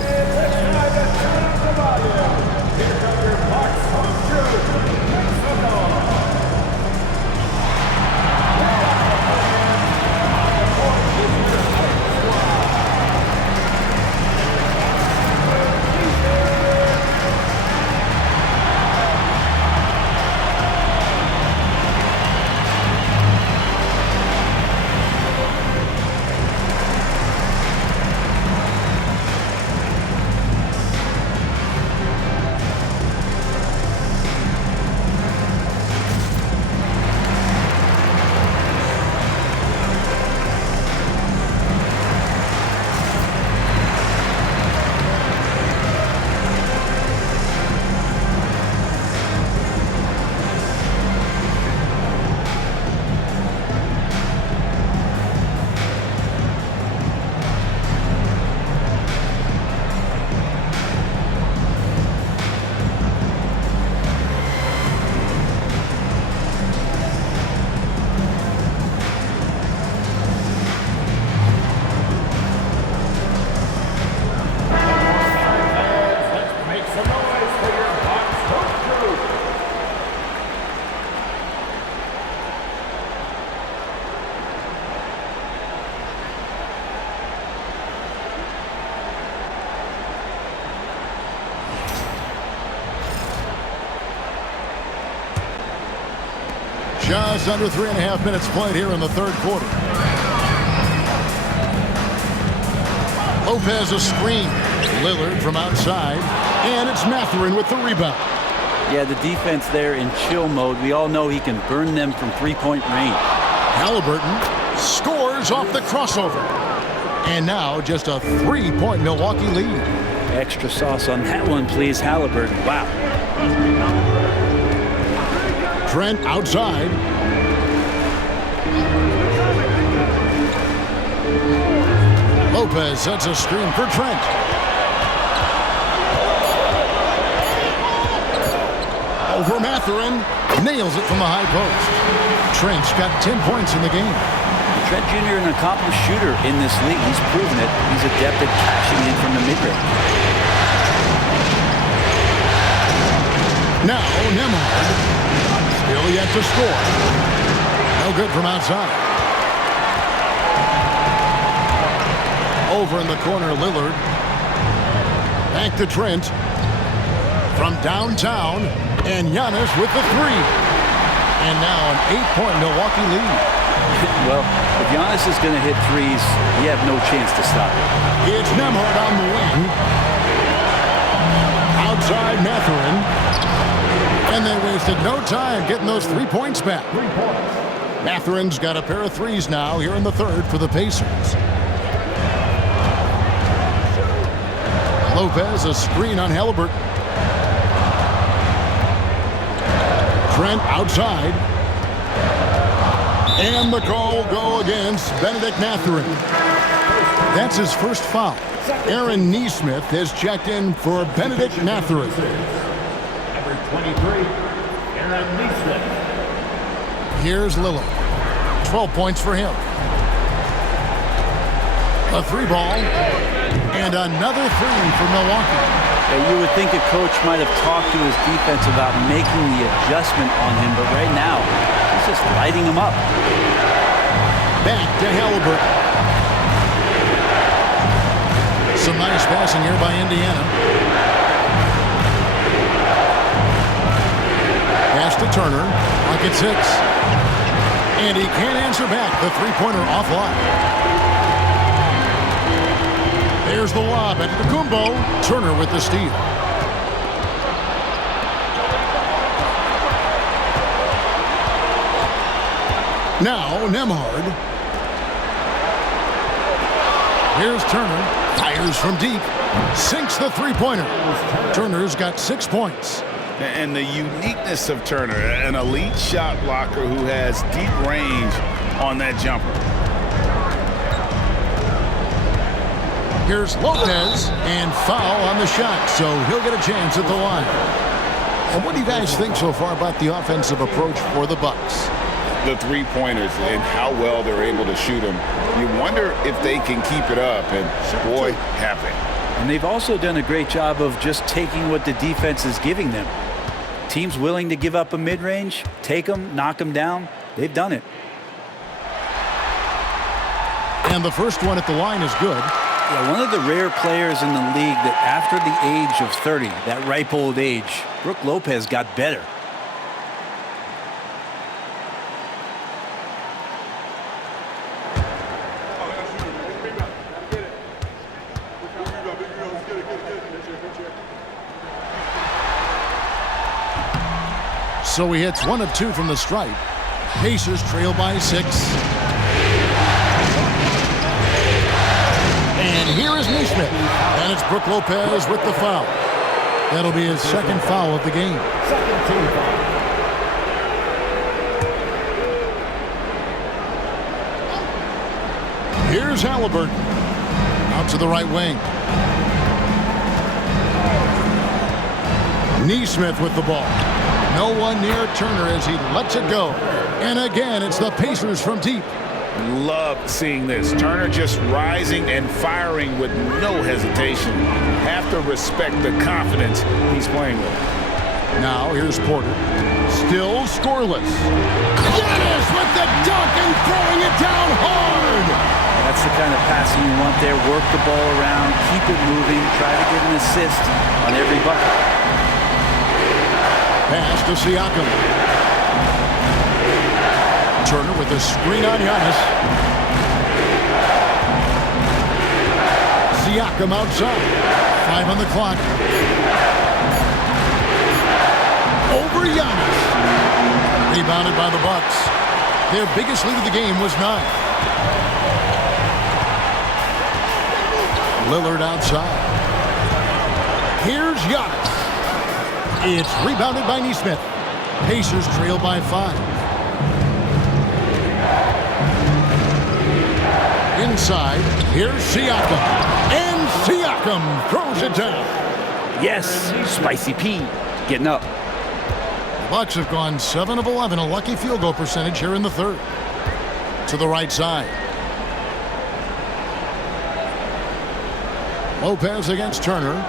Just under 3.5 minutes played here in the third quarter. Lopez a screen. Lillard from outside. And it's Mathurin with the rebound. Yeah, the defense there in chill mode. We all know he can burn them from three-point range. Halliburton scores off the crossover. And now just a 3-point Milwaukee lead. Extra sauce on that one, please, Halliburton. Wow. Trent outside. Lopez sets a screen for Trent. Over Mathurin. Nails it from the high post. Trent's got 10 points in the game. Trent Jr., an accomplished shooter in this league. He's proven it. He's adept at cashing in from the mid-range. Now, Nembhard. Still yet to score. No good from outside. Over in the corner, Lillard. Back to Trent. From downtown, and Giannis with the 3. And now an 8-point Milwaukee lead. Well, if Giannis is going to hit threes, you have no chance to stop it. It's Nembhard on the wing. Outside Mathurin. And they wasted no time getting those 3 points back. Mathurin's got a pair of threes now here in the third for the Pacers. Lopez, a screen on Halliburton. Trent outside. And the call will go against Benedict Mathurin. That's his first foul. Aaron Nesmith has checked in for Benedict Mathurin. Number 23, Aaron Nesmith. Here's Lillard. 12 points for him. A three ball. And another three for Milwaukee. You would think a coach might have talked to his defense about making the adjustment on him, but right now, he's just lighting him up. Back to Halliburton. Some nice passing here by Indiana. Pass to Turner. Like it's 6. And he can't answer back. The three-pointer offline. There's the lob at Kumbo. Turner with the steal. Now Nembhard. Here's Turner. Fires from deep. Sinks the three-pointer. Turner's got 6 points. And the uniqueness of Turner, an elite shot blocker who has deep range on that jumper. Here's Lopez, and foul on the shot, so he'll get a chance at the line. And what do you guys think so far about the offensive approach for the Bucks? The three-pointers and how well they're able to shoot them. You wonder if they can keep it up, and boy, have they. And they've also done a great job of just taking what the defense is giving them. Teams willing to give up a mid-range, take them, knock them down, they've done it. And the first one at the line is good. Yeah, one of the rare players in the league that after the age of 30, that ripe old age, Brook Lopez got better. So he hits 1 of 2 from the stripe. Pacers trail by 6. And here is Nesmith. And it's Brook Lopez with the foul. That'll be his second foul of the game. Second team foul. Here's Halliburton. Out to the right wing. Nesmith with the ball. No one near Turner as he lets it go. And again, it's the Pacers from deep. Love seeing this. Turner just rising and firing with no hesitation. Have to respect the confidence he's playing with. Now here's Porter. Still scoreless. Giannis with the dunk and throwing it down hard. That's the kind of passing you want there. Work the ball around, keep it moving, try to get an assist on every bucket. Pass to Siakam. Turner with a screen on Giannis. Siakam outside. 5 on the clock. Over Giannis. Rebounded by the Bucks. Their biggest lead of the game was 9. Lillard outside. Here's Giannis. It's rebounded by Nesmith. Pacers trail by 5. Inside, here's Siakam. And Siakam throws it down. Yes, Spicy P getting up. The Bucks have gone 7 of 11, a lucky field goal percentage here in the third. To the right side. Lopez against Turner.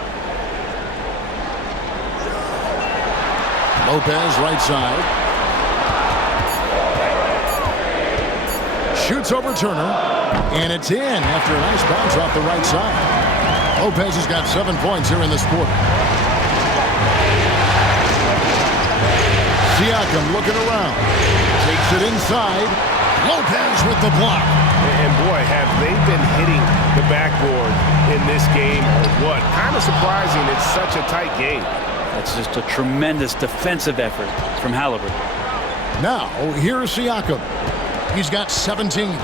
Lopez right side. Shoots over Turner. And it's in after a nice bounce off the right side. Lopez has got 7 points here in this quarter. Siakam looking around. Takes it inside. Lopez with the block. And boy, have they been hitting the backboard in this game or what? Kind of surprising it's such a tight game. That's just a tremendous defensive effort from Halliburton. Now, here's Siakam. He's got 17.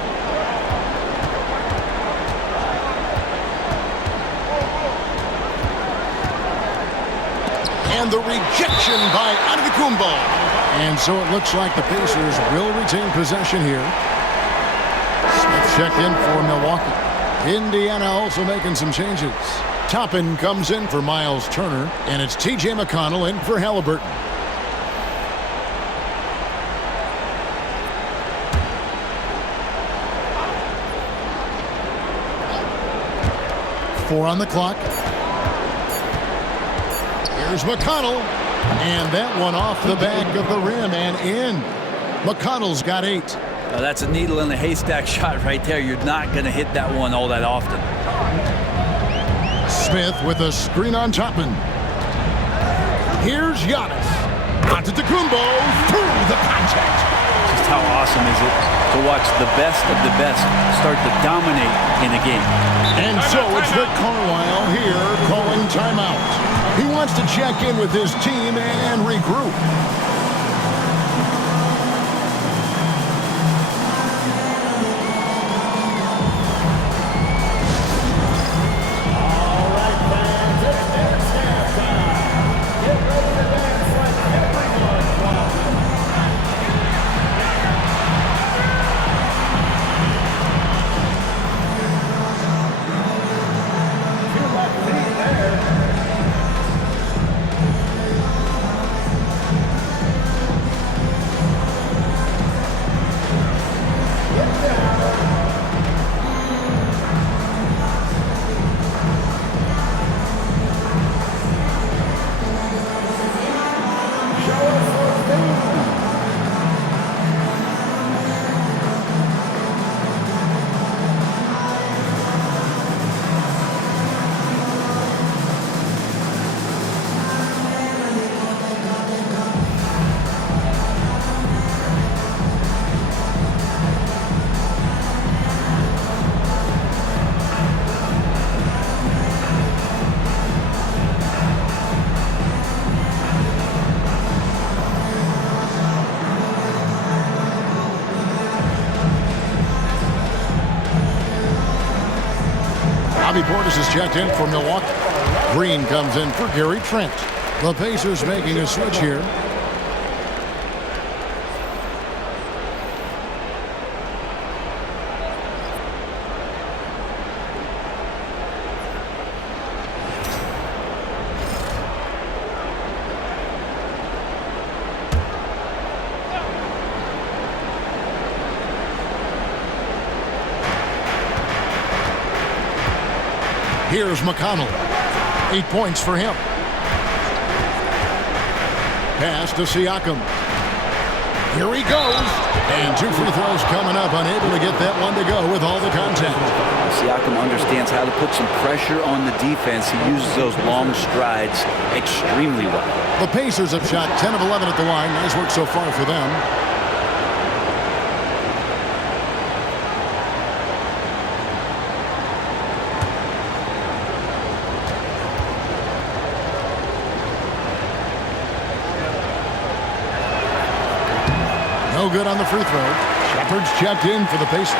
And the rejection by Antetokounmpo. And so it looks like the Pacers will retain possession here. Smith checked in for Milwaukee. Indiana also making some changes. Toppin comes in for Miles Turner, and it's T.J. McConnell in for Halliburton. Four on the clock. Here's McConnell, and that one off the back of the rim and in. McConnell's got 8. That's a needle in a haystack shot right there. You're not going to hit that one all that often. Smith with a screen on Toppin. Here's Giannis. Antetokounmpo through the contact. Just how awesome is it to watch the best of the best start to dominate in a game. And so it's Rick Carlisle here calling timeout. He wants to check in with his team and regroup. Bobby Portis is checked in for Milwaukee. Green comes in for Gary Trent. The Pacers making a switch here. Here's McConnell. 8 points for him. Pass to Siakam. Here he goes. And 2 free throws coming up. Unable to get that one to go with all the contact. Siakam understands how to put some pressure on the defense. He uses those long strides extremely well. The Pacers have shot 10 of 11 at the line. Nice work so far for them. No good on the free throw. Shepard's checked in for the Pacers.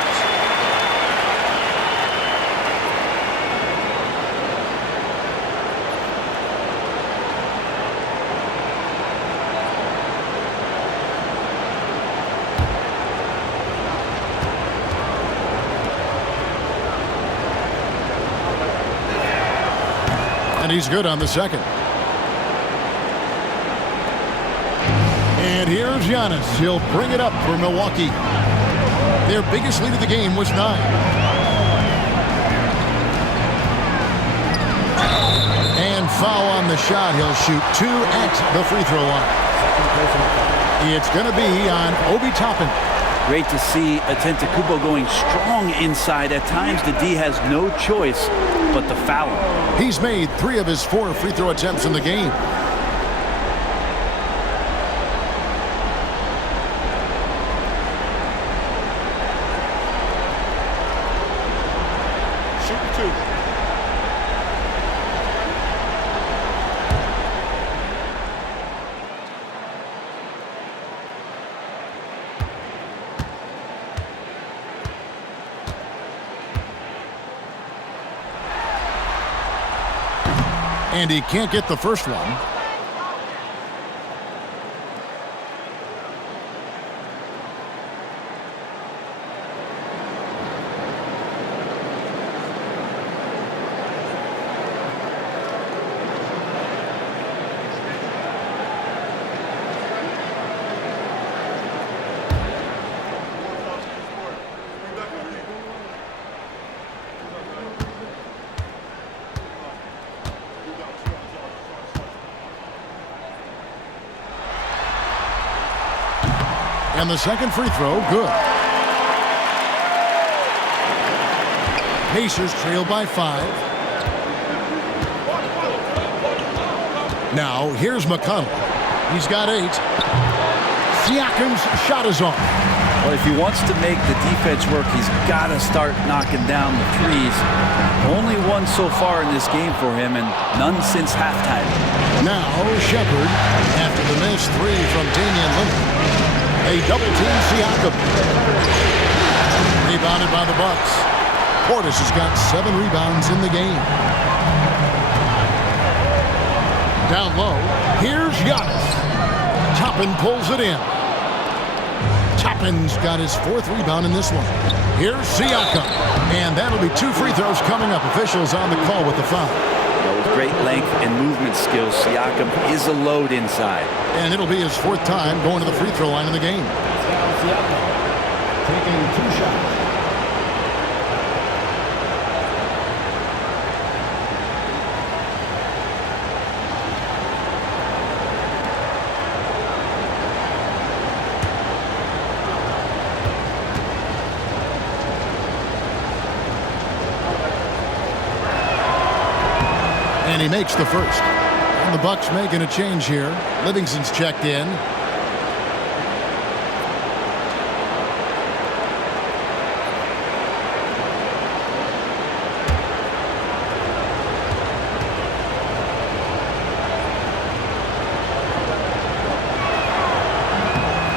And he's good on the second. And here's Giannis. He'll bring it up for Milwaukee. Their biggest lead of the game was 9. And foul on the shot. He'll shoot 2 at the free throw line. It's going to be on Obi Toppin. Great to see Antetokounmpo going strong inside. At times, the D has no choice but to foul him. He's made 3 of his 4 free throw attempts in the game. And he can't get the first one. And the second free throw, good. Pacers trail by 5. Now, here's McConnell. He's got 8. Siakam's shot is off. Well, if he wants to make the defense work, he's got to start knocking down the threes. Only one so far in this game for him, and none since halftime. Now, Shepard, after the missed 3 from Damian Lillard. They double-team Siakam. Rebounded by the Bucks. Portis has got 7 rebounds in the game. Down low, here's Giannis. Toppin pulls it in. Toppin's got his 4th rebound in this one. Here's Siakam. And that'll be 2 free throws coming up. Officials on the call with the foul. With great length and movement skills, Siakam is a load inside. And it'll be his 4th time going to the free throw line in the game. Siakam taking 2 shots. And he makes the first. And the Bucks making a change here. Livingston's checked in.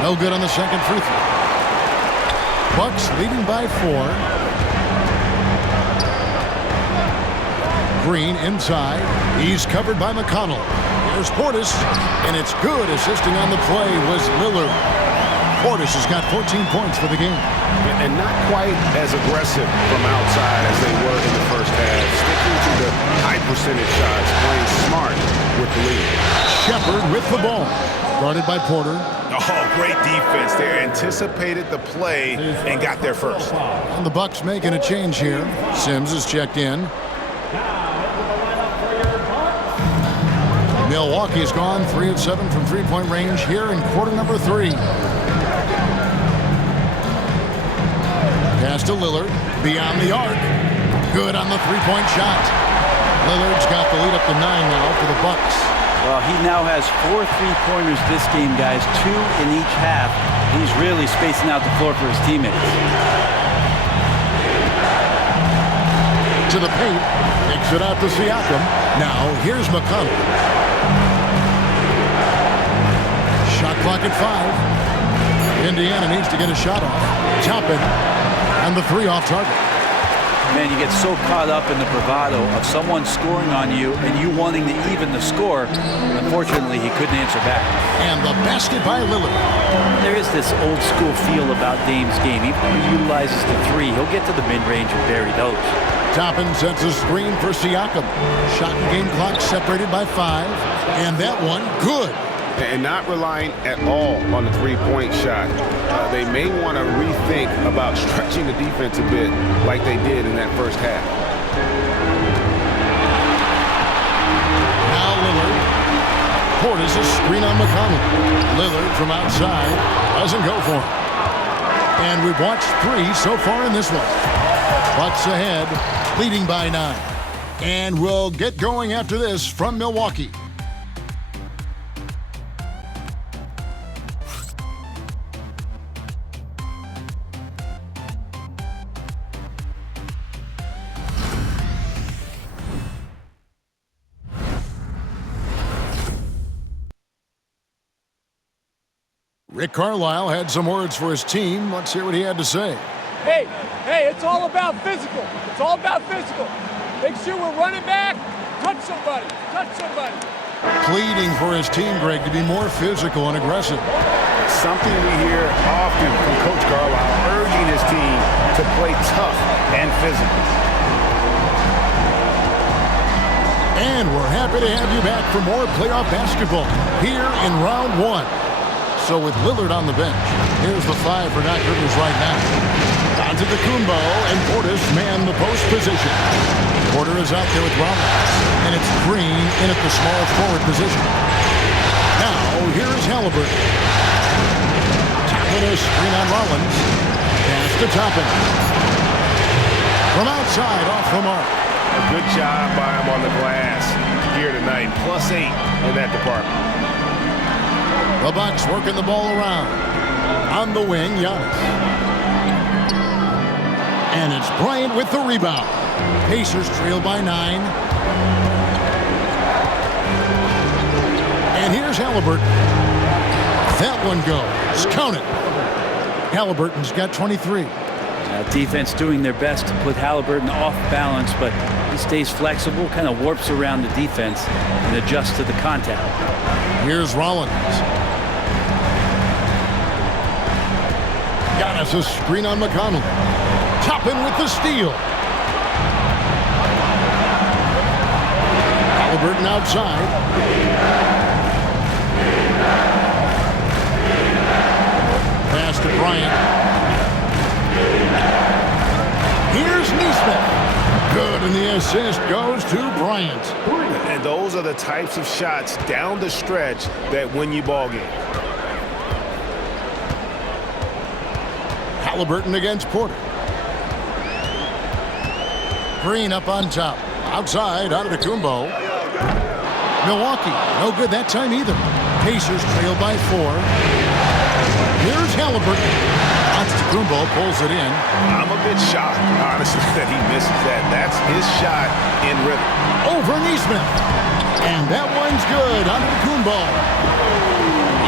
No good on the second free throw. Bucks leading by 4. Green inside. He's covered by McConnell. There's Portis, and it's good. Assisting on the play was Lillard. Portis has got 14 points for the game. And not quite as aggressive from outside as they were in the first half. Sticking to the high percentage shots, playing smart with the lead. Shepard with the ball. Guarded by Porter. Oh, great defense. They anticipated the play and got there first. And the Bucks making a change here. Sims is checked in. Milwaukee has gone 3 of 7 from three-point range here in quarter number 3. Pass to Lillard, beyond the arc. Good on the three-point shot. Lillard's got the lead up to 9 now for the Bucks. Well, he now has 4 3-pointers this game, guys, 2 in each half. He's really spacing out the floor for his teammates. To the paint, kicks it out to Siakam. Now, here's McConnell. Shot clock at 5. Indiana needs to get a shot off. Toppin, and the 3 off target. Man, you get so caught up in the bravado of someone scoring on you and you wanting to even the score. Unfortunately, he couldn't answer back. And the basket by Lillard. There is this old school feel about Dame's game. Even when he utilizes the 3, he'll get to the mid-range and bury those. Toppin sets a screen for Siakam. Shot and game clock separated by 5. And that one, good. And not relying at all on the three-point shot. They may want to rethink about stretching the defense a bit like they did in that first half. Now Lillard. Portis a screen on McConnell. Lillard from outside doesn't go for him. And we've watched 3 so far in this one. Bucks ahead, leading by 9. And we'll get going after this from Milwaukee. Rick Carlisle had some words for his team. Let's hear what he had to say. Hey, it's all about physical. It's all about physical. Make sure we're running back. Touch somebody. Pleading for his team, Greg, to be more physical and aggressive. Something we hear often from Coach Carlisle, urging his team to play tough and physical. And we're happy to have you back for more playoff basketball here in round 1. So with Lillard on the bench, here's the 5 for Doc Rivers right now. Antetokounmpo and Portis man the post position. Porter is out there with Rollins, and it's Green in at the small forward position. Now, here's Halliburton. with a screen on Rollins. Pass to Toppin. From outside, off the mark. A good job by him on the glass here tonight. +8 in that department. The Bucks working the ball around. On the wing, Giannis. And it's Bryant with the rebound. Pacers trail by 9. And here's Halliburton. That one goes. Count it. Halliburton's got 23. Defense doing their best to put Halliburton off balance, but he stays flexible, kind of warps around the defense and adjusts to the contact. Here's Rollins. Giannis, a screen on McConnell. Toppin with the steal. Halliburton outside. Pass to Bryant. Here's Nesmith. Good, and the assist goes to Bryant. And those are the types of shots down the stretch that win you ball games. Halliburton against Porter. Green up on top. Outside, out of the Kumbo. Milwaukee, no good that time either. Pacers trail by 4. Here's Halliburton. Kumbo pulls it in. I'm a bit shocked, honestly, that he misses that. That's his shot in rhythm. Over Nesmith. And that one's good. Onto the Kumbo.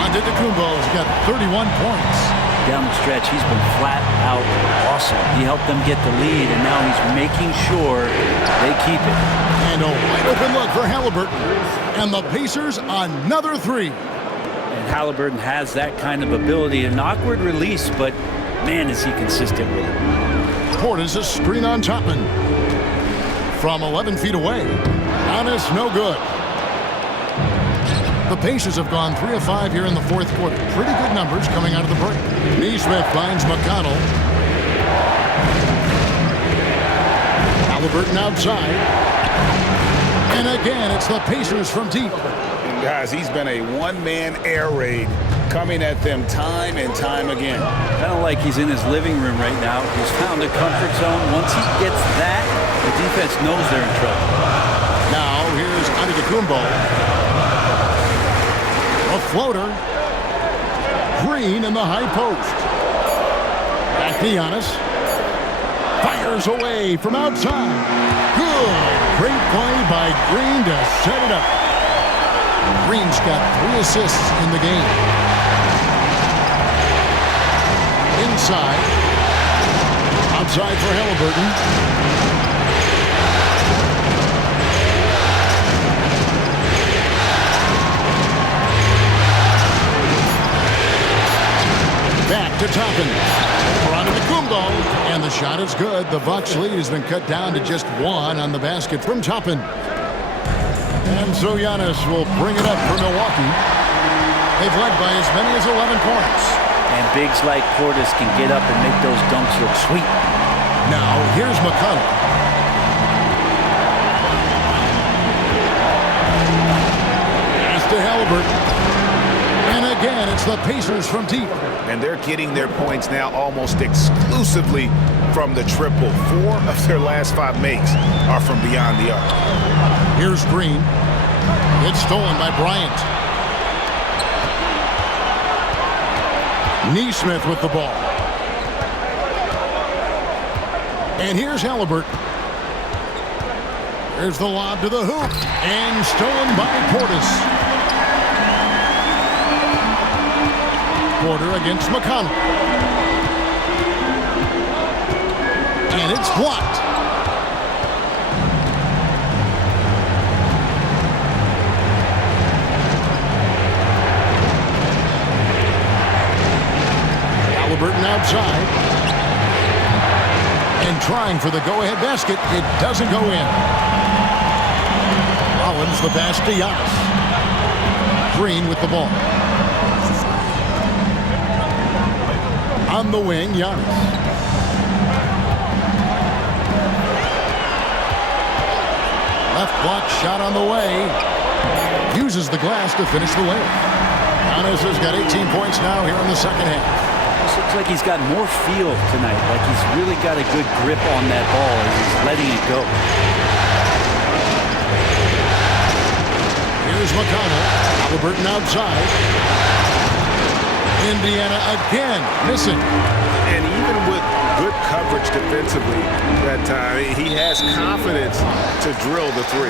Onto the Kumbo. He's got 31 points. Down the stretch, he's been flat out awesome. He helped them get the lead, and now he's making sure they keep it. And a wide open look for Halliburton. And the Pacers another 3. And Halliburton has that kind of ability. An awkward release, but man, is he consistent with it. Porter's a screen on Toppin. From 11 feet away. Giannis, no good. The Pacers have gone 3 of 5 here in the fourth quarter. Pretty good numbers coming out of the break. Nesmith finds McConnell. Halliburton outside. And again, it's the Pacers from deep. And guys, he's been a one-man air raid coming at them time and time again. Kind of like he's in his living room right now. He's found a comfort zone. Once he gets that, the defense knows they're in trouble. Now, here's Antetokounmpo. A floater. Green in the high post. Back to Giannis. Fires away from outside. Good. Great play by Green to set it up. Green's got 3 assists in the game. Inside. Outside for Halliburton. Back to Toppin. Around to the Kumbo. And the shot is good. The Bucks lead has been cut down to just 1 on the basket from Toppin. And so Giannis will bring it up for Milwaukee. They've led by as many as 11 points. And bigs like Portis can get up and make those dunks look sweet. Now, here's McConnell. Pass to Halliburton. And again, it's the Pacers from deep. And they're getting their points now almost exclusively from the triple. 4 of their last 5 makes are from beyond the arc. Here's Green. It's stolen by Bryant. Nesmith with the ball. And here's Halliburton. There's the lob to the hoop. And stolen by Portis. Porter against McConnell. And it's blocked. Halliburton outside. And trying for the go-ahead basket. It doesn't go in. Rollins the pass to Giannis. Green with the ball. On the wing, Giannis. Left block shot on the way. Uses the glass to finish the layup. Giannis has got 18 points now here in the second half. This looks like he's got more feel tonight, like he's really got a good grip on that ball as he's letting it go. Here's McConnell. Halliburton outside. Indiana again missing. And even with good coverage defensively that time, he has confidence to drill the three.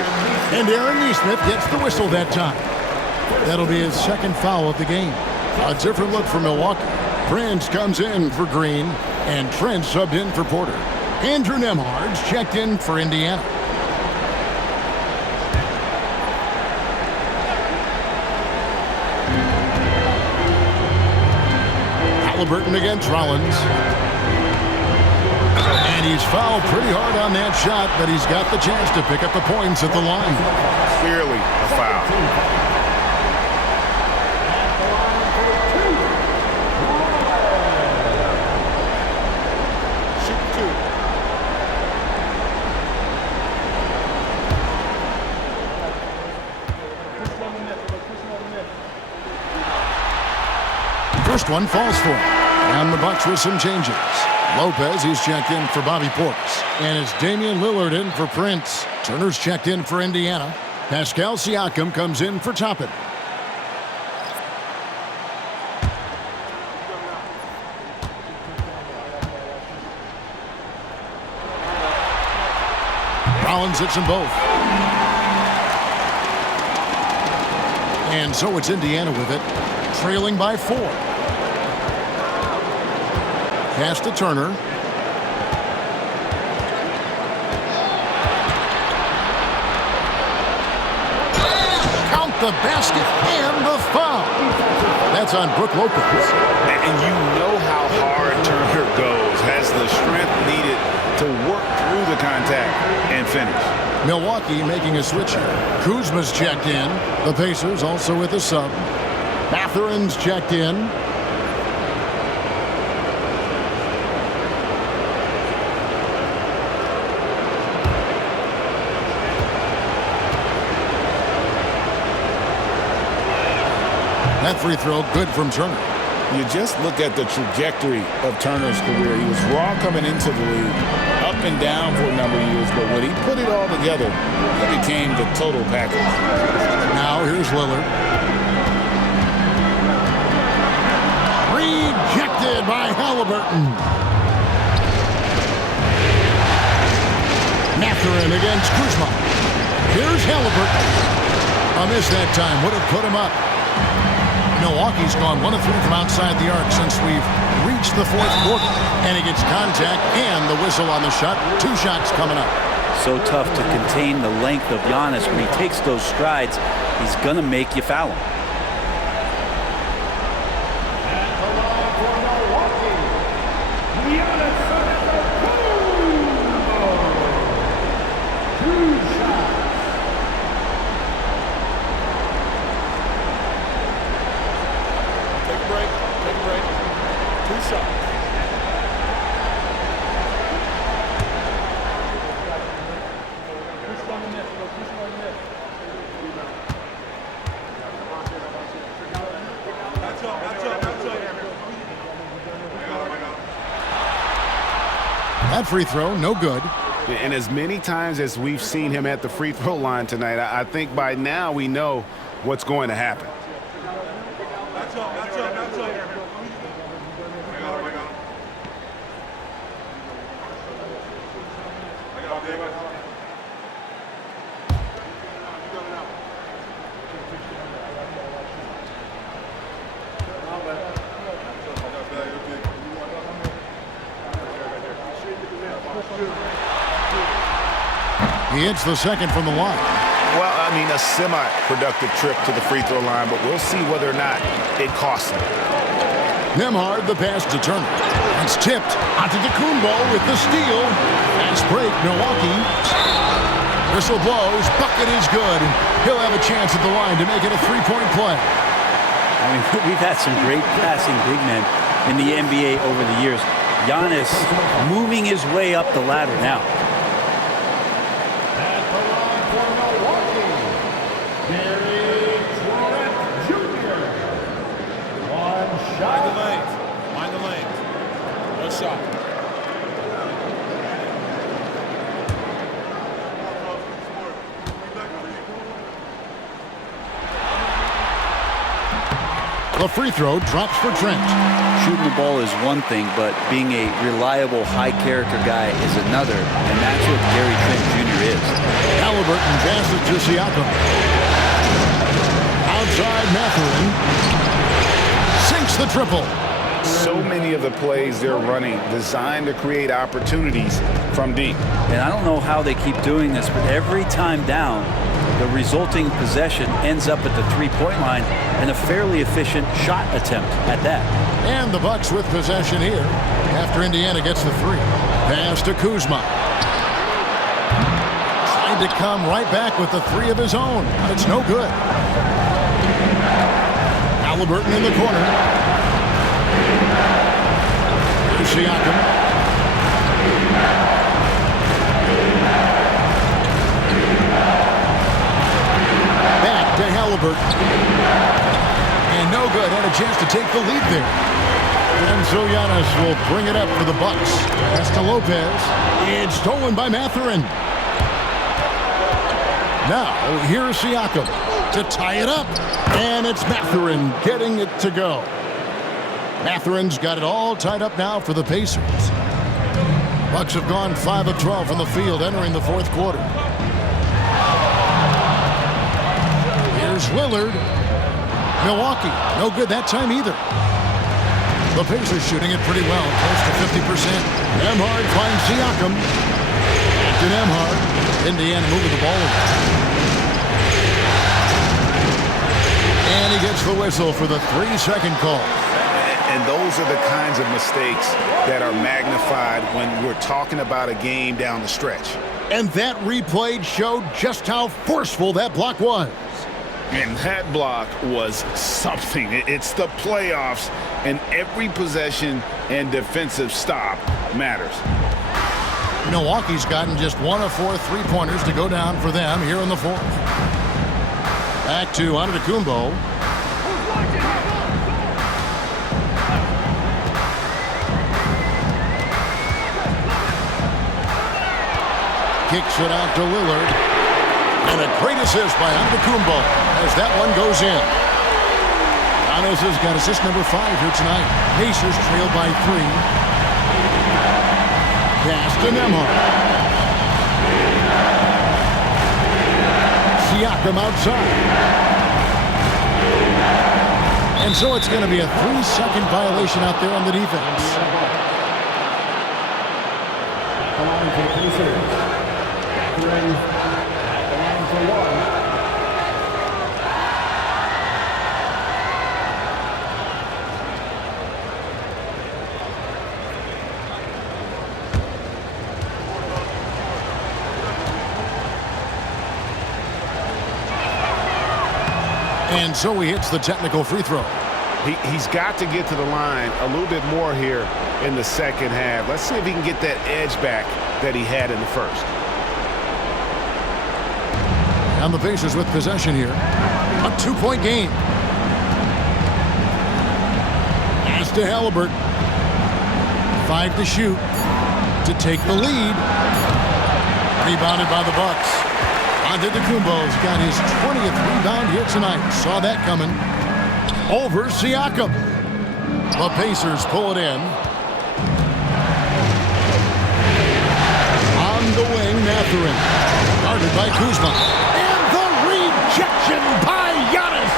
And Aaron Nesmith gets the whistle that time. That'll be his second foul of the game. A different look for Milwaukee. Prince comes in for Green, and Trent subbed in for Porter. Andrew Nembhard's checked in for Indiana. Halliburton against Rollins. And he's fouled pretty hard on that shot, but he's got the chance to pick up the points at the line. Clearly a foul. First one falls for him. And the Bucks with some changes. Lopez, he's checked in for Bobby Portis. And it's Damian Lillard in for Prince. Turner's checked in for Indiana. Pascal Siakam comes in for Toppin. Rollins hits them both. And so it's Indiana with it, trailing by 4. Pass to Turner. Count the basket and the foul. That's on Brook Lopez. And you know how hard Turner goes. Has the strength needed to work through the contact and finish. Milwaukee making a switch here. Kuzma's checked in. The Pacers also with a sub. Matherin's checked in. That free throw good from Turner. You just look at the trajectory of Turner's career. He was raw coming into the league, up and down for a number of years, but when he put it all together, it became the total package. Now here's Lillard. Rejected by Halliburton. Matherin against Kuzma. Here's Halliburton. A miss that time would have put him up. Milwaukee's gone 1 of 3 from outside the arc since we've reached the 4th quarter. And he gets contact and the whistle on the shot. 2 shots coming up. So tough to contain the length of Giannis. When he takes those strides, he's going to make you foul him. That free throw, no good. And as many times as we've seen him at the free throw line tonight, I think by now we know what's going to happen. He hits the second from the line. Well, I mean, a semi-productive trip to the free throw line, but we'll see whether or not it costs him. Nembhard, the pass to Turner. It's tipped onto Kumbo with the steal. Fast break, Milwaukee. Whistle blows, bucket is good. He'll have a chance at the line to make it a 3-point play. I mean, we've had some great passing big men in the NBA over the years. Giannis moving his way up the ladder now. Mind the lane. The free throw drops for Trent. Shooting the ball is one thing, but being a reliable, high-character guy is another, and that's what Gary Trent Jr. is. Halliburton passes to Siakam. Outside Mathurin. Sinks the triple. So many of the plays they're running designed to create opportunities from deep. And I don't know how they keep doing this, but every time down, the resulting possession ends up at the three-point line and a fairly efficient shot attempt at that. And the Bucks with possession here after Indiana gets the three. Pass to Kuzma. Trying to come right back with the three of his own, but it's no good. Halliburton in the corner. Siakam. Back to Halliburton. And no good. Had a chance to take the lead there. And so Giannis will bring it up for the Bucks. Pass to Lopez. It's stolen by Mathurin. Now, here's Siakam to tie it up. And it's Mathurin getting it to go. Mathurin's got it all tied up now for the Pacers. Bucks have gone 5 of 12 from the field entering the fourth quarter. Here's Lillard. Milwaukee, no good that time either. The Pacers shooting it pretty well, close to 50%. Nembhard finds Siakam. Back to Nembhard. Indiana moving the ball over. And he gets the whistle for the 3-second call. And those are the kinds of mistakes that are magnified when we're talking about a game down the stretch. And that replay showed just how forceful that block was. And that block was something. It's the playoffs, and every possession and defensive stop matters. Milwaukee's gotten just 1 of 4 3-pointers to go down for them here in the fourth. Back to Antetokounmpo. Kicks it out to Lillard. And a great assist by Antetokounmpo as that one goes in. Giannis has got assist number 5 here tonight. Pacers trail by 3. Pass to Nembhard. Siakam outside. And so it's going to be a 3-second violation out there on the defense. And so he hits the technical free throw. He's got to get to the line a little bit more here in the second half. Let's see if he can get that edge back that he had in the first. And the Pacers with possession here. A 2-point game. Pass to Halliburton. 5 to shoot to take the lead. Rebounded by the Bucks. Antetokounmpo's got his 20th rebound here tonight. Saw that coming. Over Siakam. The Pacers pull it in. On the wing, Mathurin. Guarded by Kuzma. And the rejection by Giannis.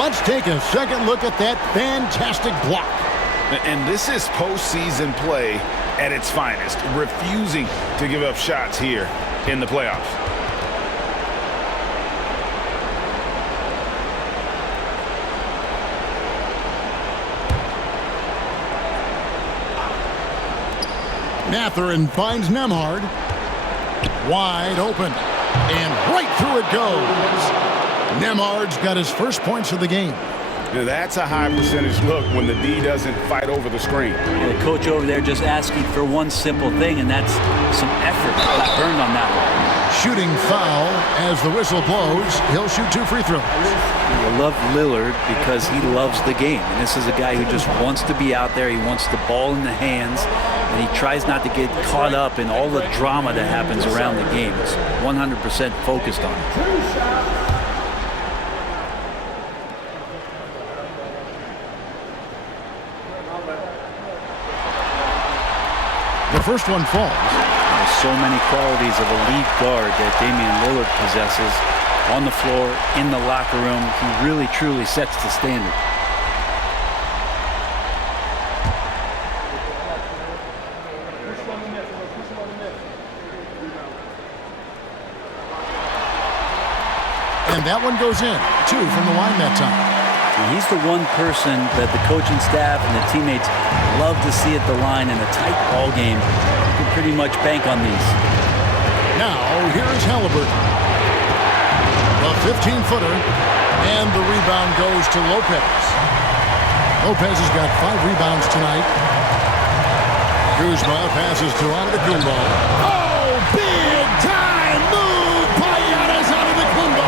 Let's take a second look at that fantastic block. And this is postseason play at its finest, refusing to give up shots here in the playoffs. Mathurin finds Nembhard. Wide open. And right through it goes. Nembhard's got his first points of the game. Now that's a high percentage look when the D doesn't fight over the screen. The coach over there just asking for one simple thing, and that's some effort. Got burned on that one. Shooting foul as the whistle blows. He'll shoot 2 free throws. I love Lillard because he loves the game. And this is a guy who just wants to be out there. He wants the ball in the hands. And he tries not to get caught up in all the drama that happens around the game. He's 100% focused on it. first one falls. There's so many qualities of elite guard that Damian Lillard possesses on the floor, in the locker room. He really, truly sets the standard. And that one goes in. 2 from the line that time. And he's the one person that the coaching staff and the teammates love to see at the line in a tight ball game. You can pretty much bank on these. Now, here is Halliburton. The 15-footer. And the rebound goes to Lopez. Lopez has got 5 rebounds tonight. Kuzma passes to Antetokounmpo. Oh, big-time move by Giannis Antetokounmpo.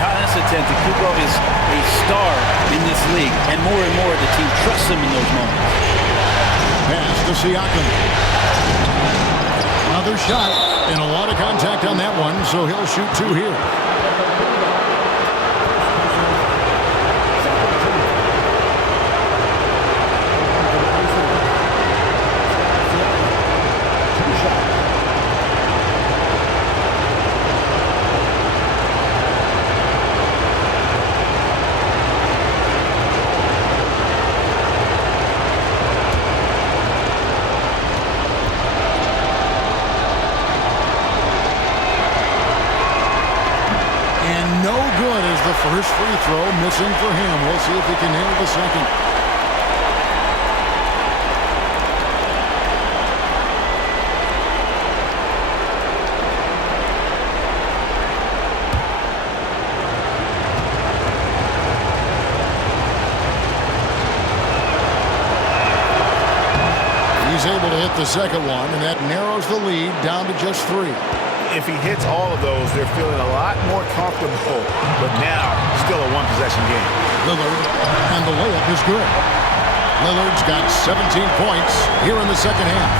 Giannis Antetokounmpo is a star in this league, and more the team trusts him in those moments. Pass to Siakam. Another shot, and a lot of contact on that one, so he'll shoot 2 here. First free throw missing for him. We'll see if he can nail the second. He's able to hit the second one, and that narrows the lead down to just 3. If he hits all of those, they're feeling a lot more comfortable. But now, still a one-possession game. Lillard, and the layup is good. Lillard's got 17 points here in the second half.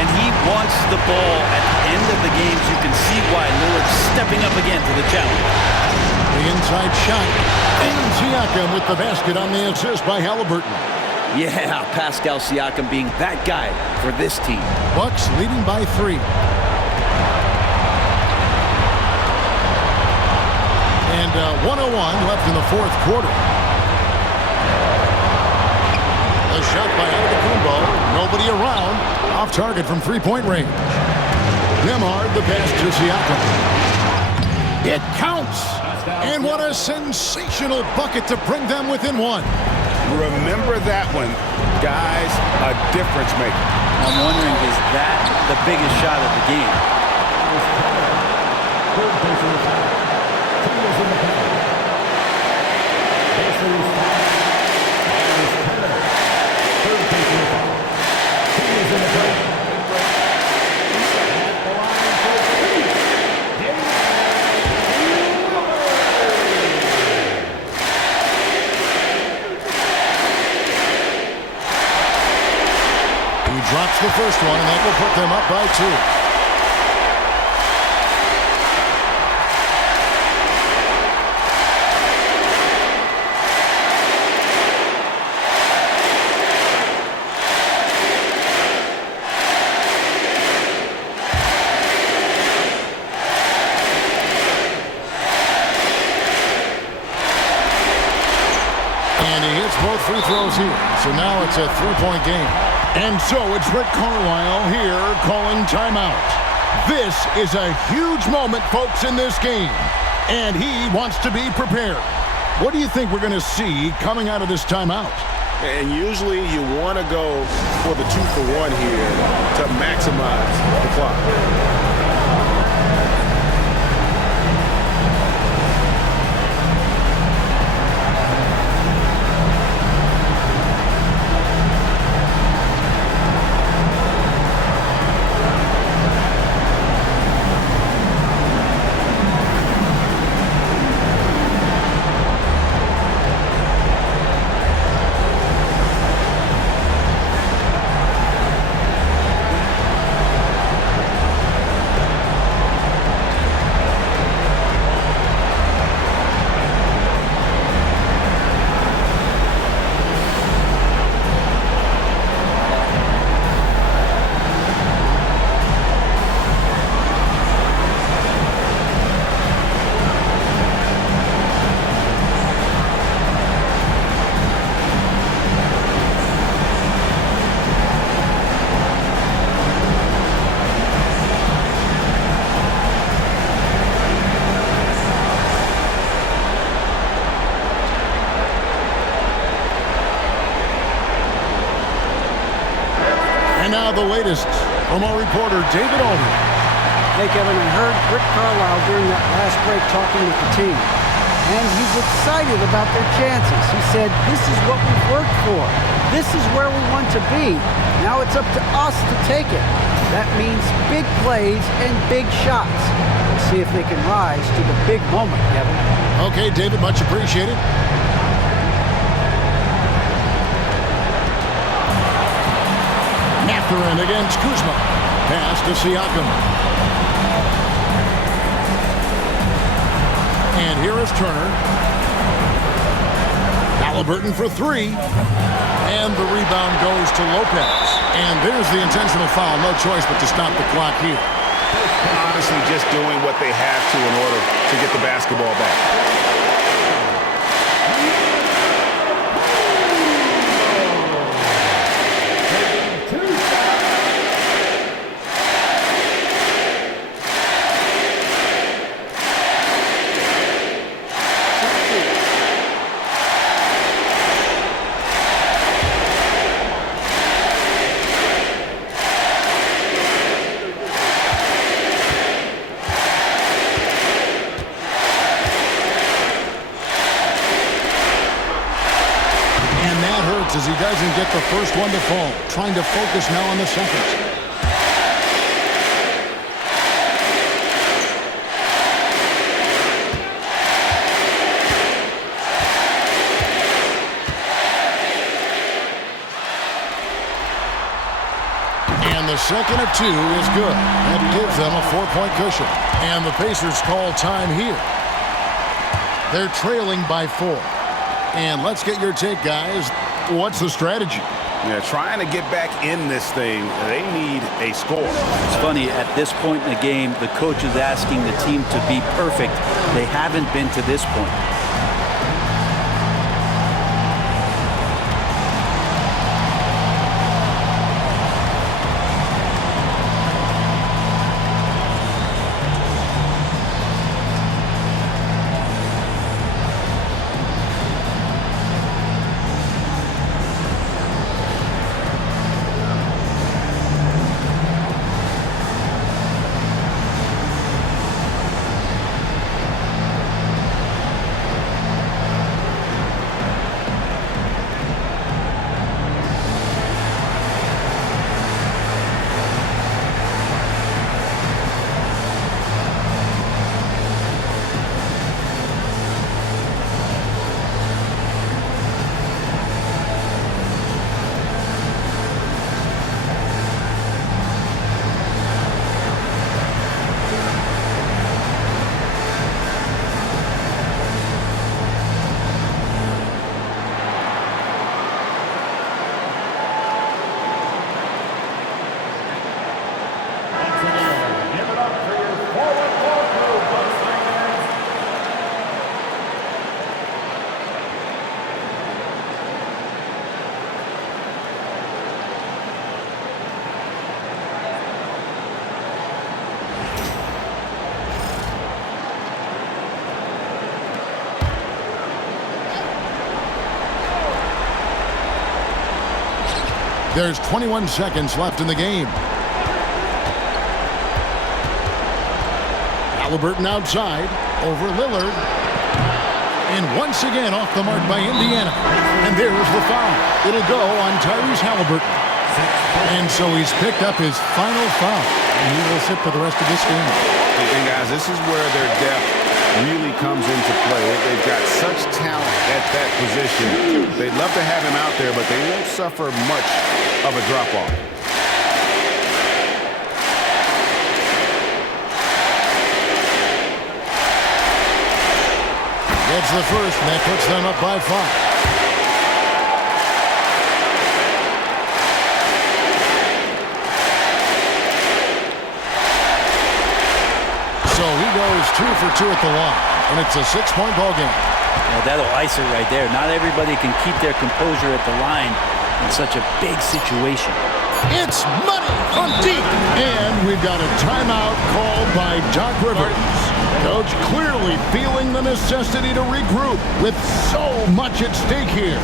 And he wants the ball at the end of the games. You can see why Lillard's stepping up again to the challenge. The inside shot. And Siakam with the basket on the assist by Halliburton. Yeah, Pascal Siakam being that guy for this team. Bucks leading by 3. And 1:01 left in the fourth quarter. A shot by Antetokounmpo. Nobody around. Off target from three-point range. Nemhard the pass to Siakam. It counts. And what a sensational bucket to bring them within 1. Remember that one, guys, a difference maker. I'm wondering, is that the biggest shot of the game? Drops the first one, and that will put them up by 2. And he hits both free throws here. So now it's a 3-point game. And so it's Rick Carlisle here calling timeout. This is a huge moment, folks, in this game. And he wants to be prepared. What do you think we're going to see coming out of this timeout? And usually you want to go for the 2-for-1 here to maximize the clock. And now the latest from our reporter, David Aldridge. Hey, Kevin, I heard Rick Carlisle during that last break talking with the team, and he's excited about their chances. He said, this is what we've worked for. This is where we want to be. Now it's up to us to take it. That means big plays and big shots. We'll see if they can rise to the big moment, Kevin. Okay, David, much appreciated. Mathurin against Kuzma. Pass to Siakam. And here is Turner. Halliburton for three. And the rebound goes to Lopez. And there's the intentional foul. No choice but to stop the clock here. Honestly, just doing what they have to in order to get the basketball back. As he doesn't get the first one to fall. Trying to focus now on the second. And the second of two is good. That gives them a 4-point cushion. And the Pacers call time here. They're trailing by 4. And let's get your take, guys. What's the strategy? Yeah, trying to get back in this thing, they need a score. It's funny, at this point in the game, the coach is asking the team to be perfect. They haven't been to this point. There's 21 seconds left in the game. Halliburton outside, over Lillard. And once again off the mark by Indiana. And there's the foul. It'll go on Tyrese Halliburton. And so he's picked up his final foul. And he will sit for the rest of this game. And guys, this is where their depth really comes into play. They've got such talent at that position. They'd love to have him out there, but they won't suffer much of a drop-off. Gets the first, and that puts them up by 5. So he goes 2 for 2 at the line, and it's a 6-point ball game. Yeah, that'll ice it right there. Not everybody can keep their composure at the line in such a big situation. It's money from deep, and we've got a timeout called by Doc Rivers. Coach clearly feeling the necessity to regroup with so much at stake here.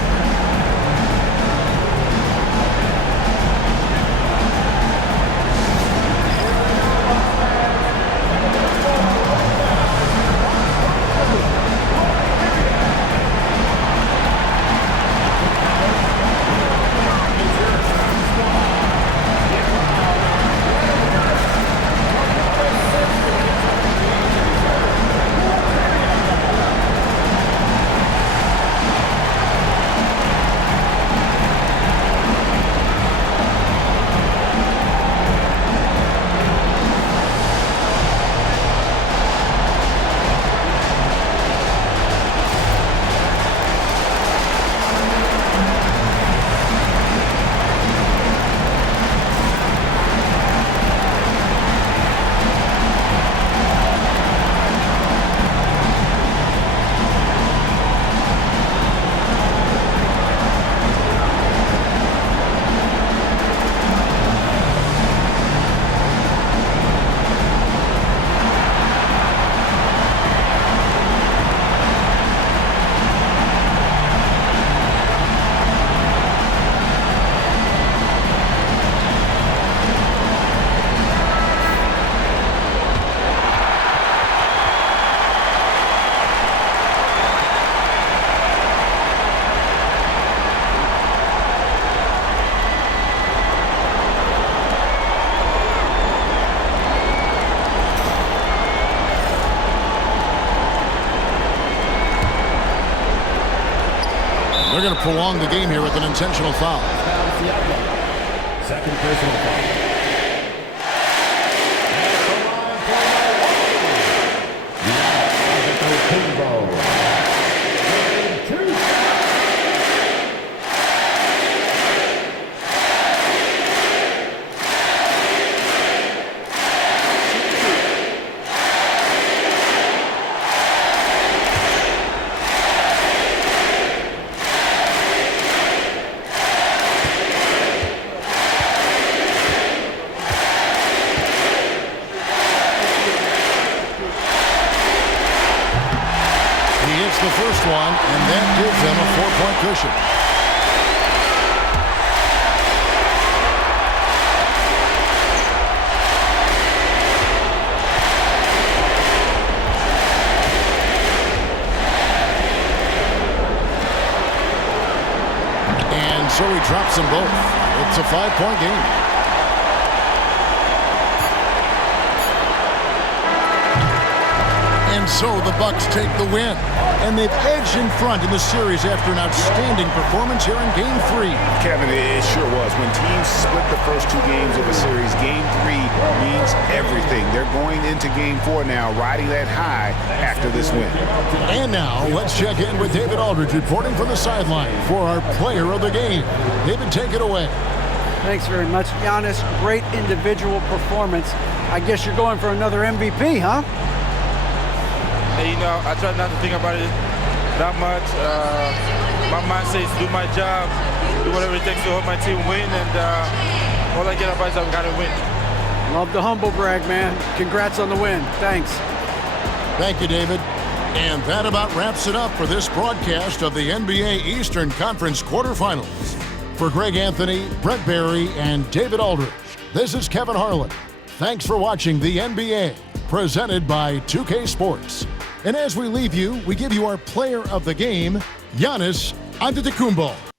They're going to prolong the game here with an intentional foul. Second personal foul. The first one, and that gives them a 4-point cushion. And so he drops them both. It's a 5-point game. And so the Bucks take the win. And they've edged in front in the series after an outstanding performance here in Game 3. Kevin, it sure was. When teams split the first 2 games of a series, Game 3 means everything. They're going into Game 4 now, riding that high after this win. And now, let's check in with David Aldridge reporting from the sideline for our player of the game. David, take it away. Thanks very much, Giannis. Great individual performance. I guess you're going for another MVP, huh? And, you know, I try not to think about it that much. My mindset is to do my job, do whatever it takes to help my team win, and all I get about is I've got to win. Love the humble brag, man. Congrats on the win. Thanks. Thank you, David. And that about wraps it up for this broadcast of the NBA Eastern Conference quarterfinals. For Greg Anthony, Brent Barry, and David Aldridge, this is Kevin Harlan. Thanks for watching the NBA, presented by 2K Sports. And as we leave you, we give you our player of the game, Giannis Antetokounmpo.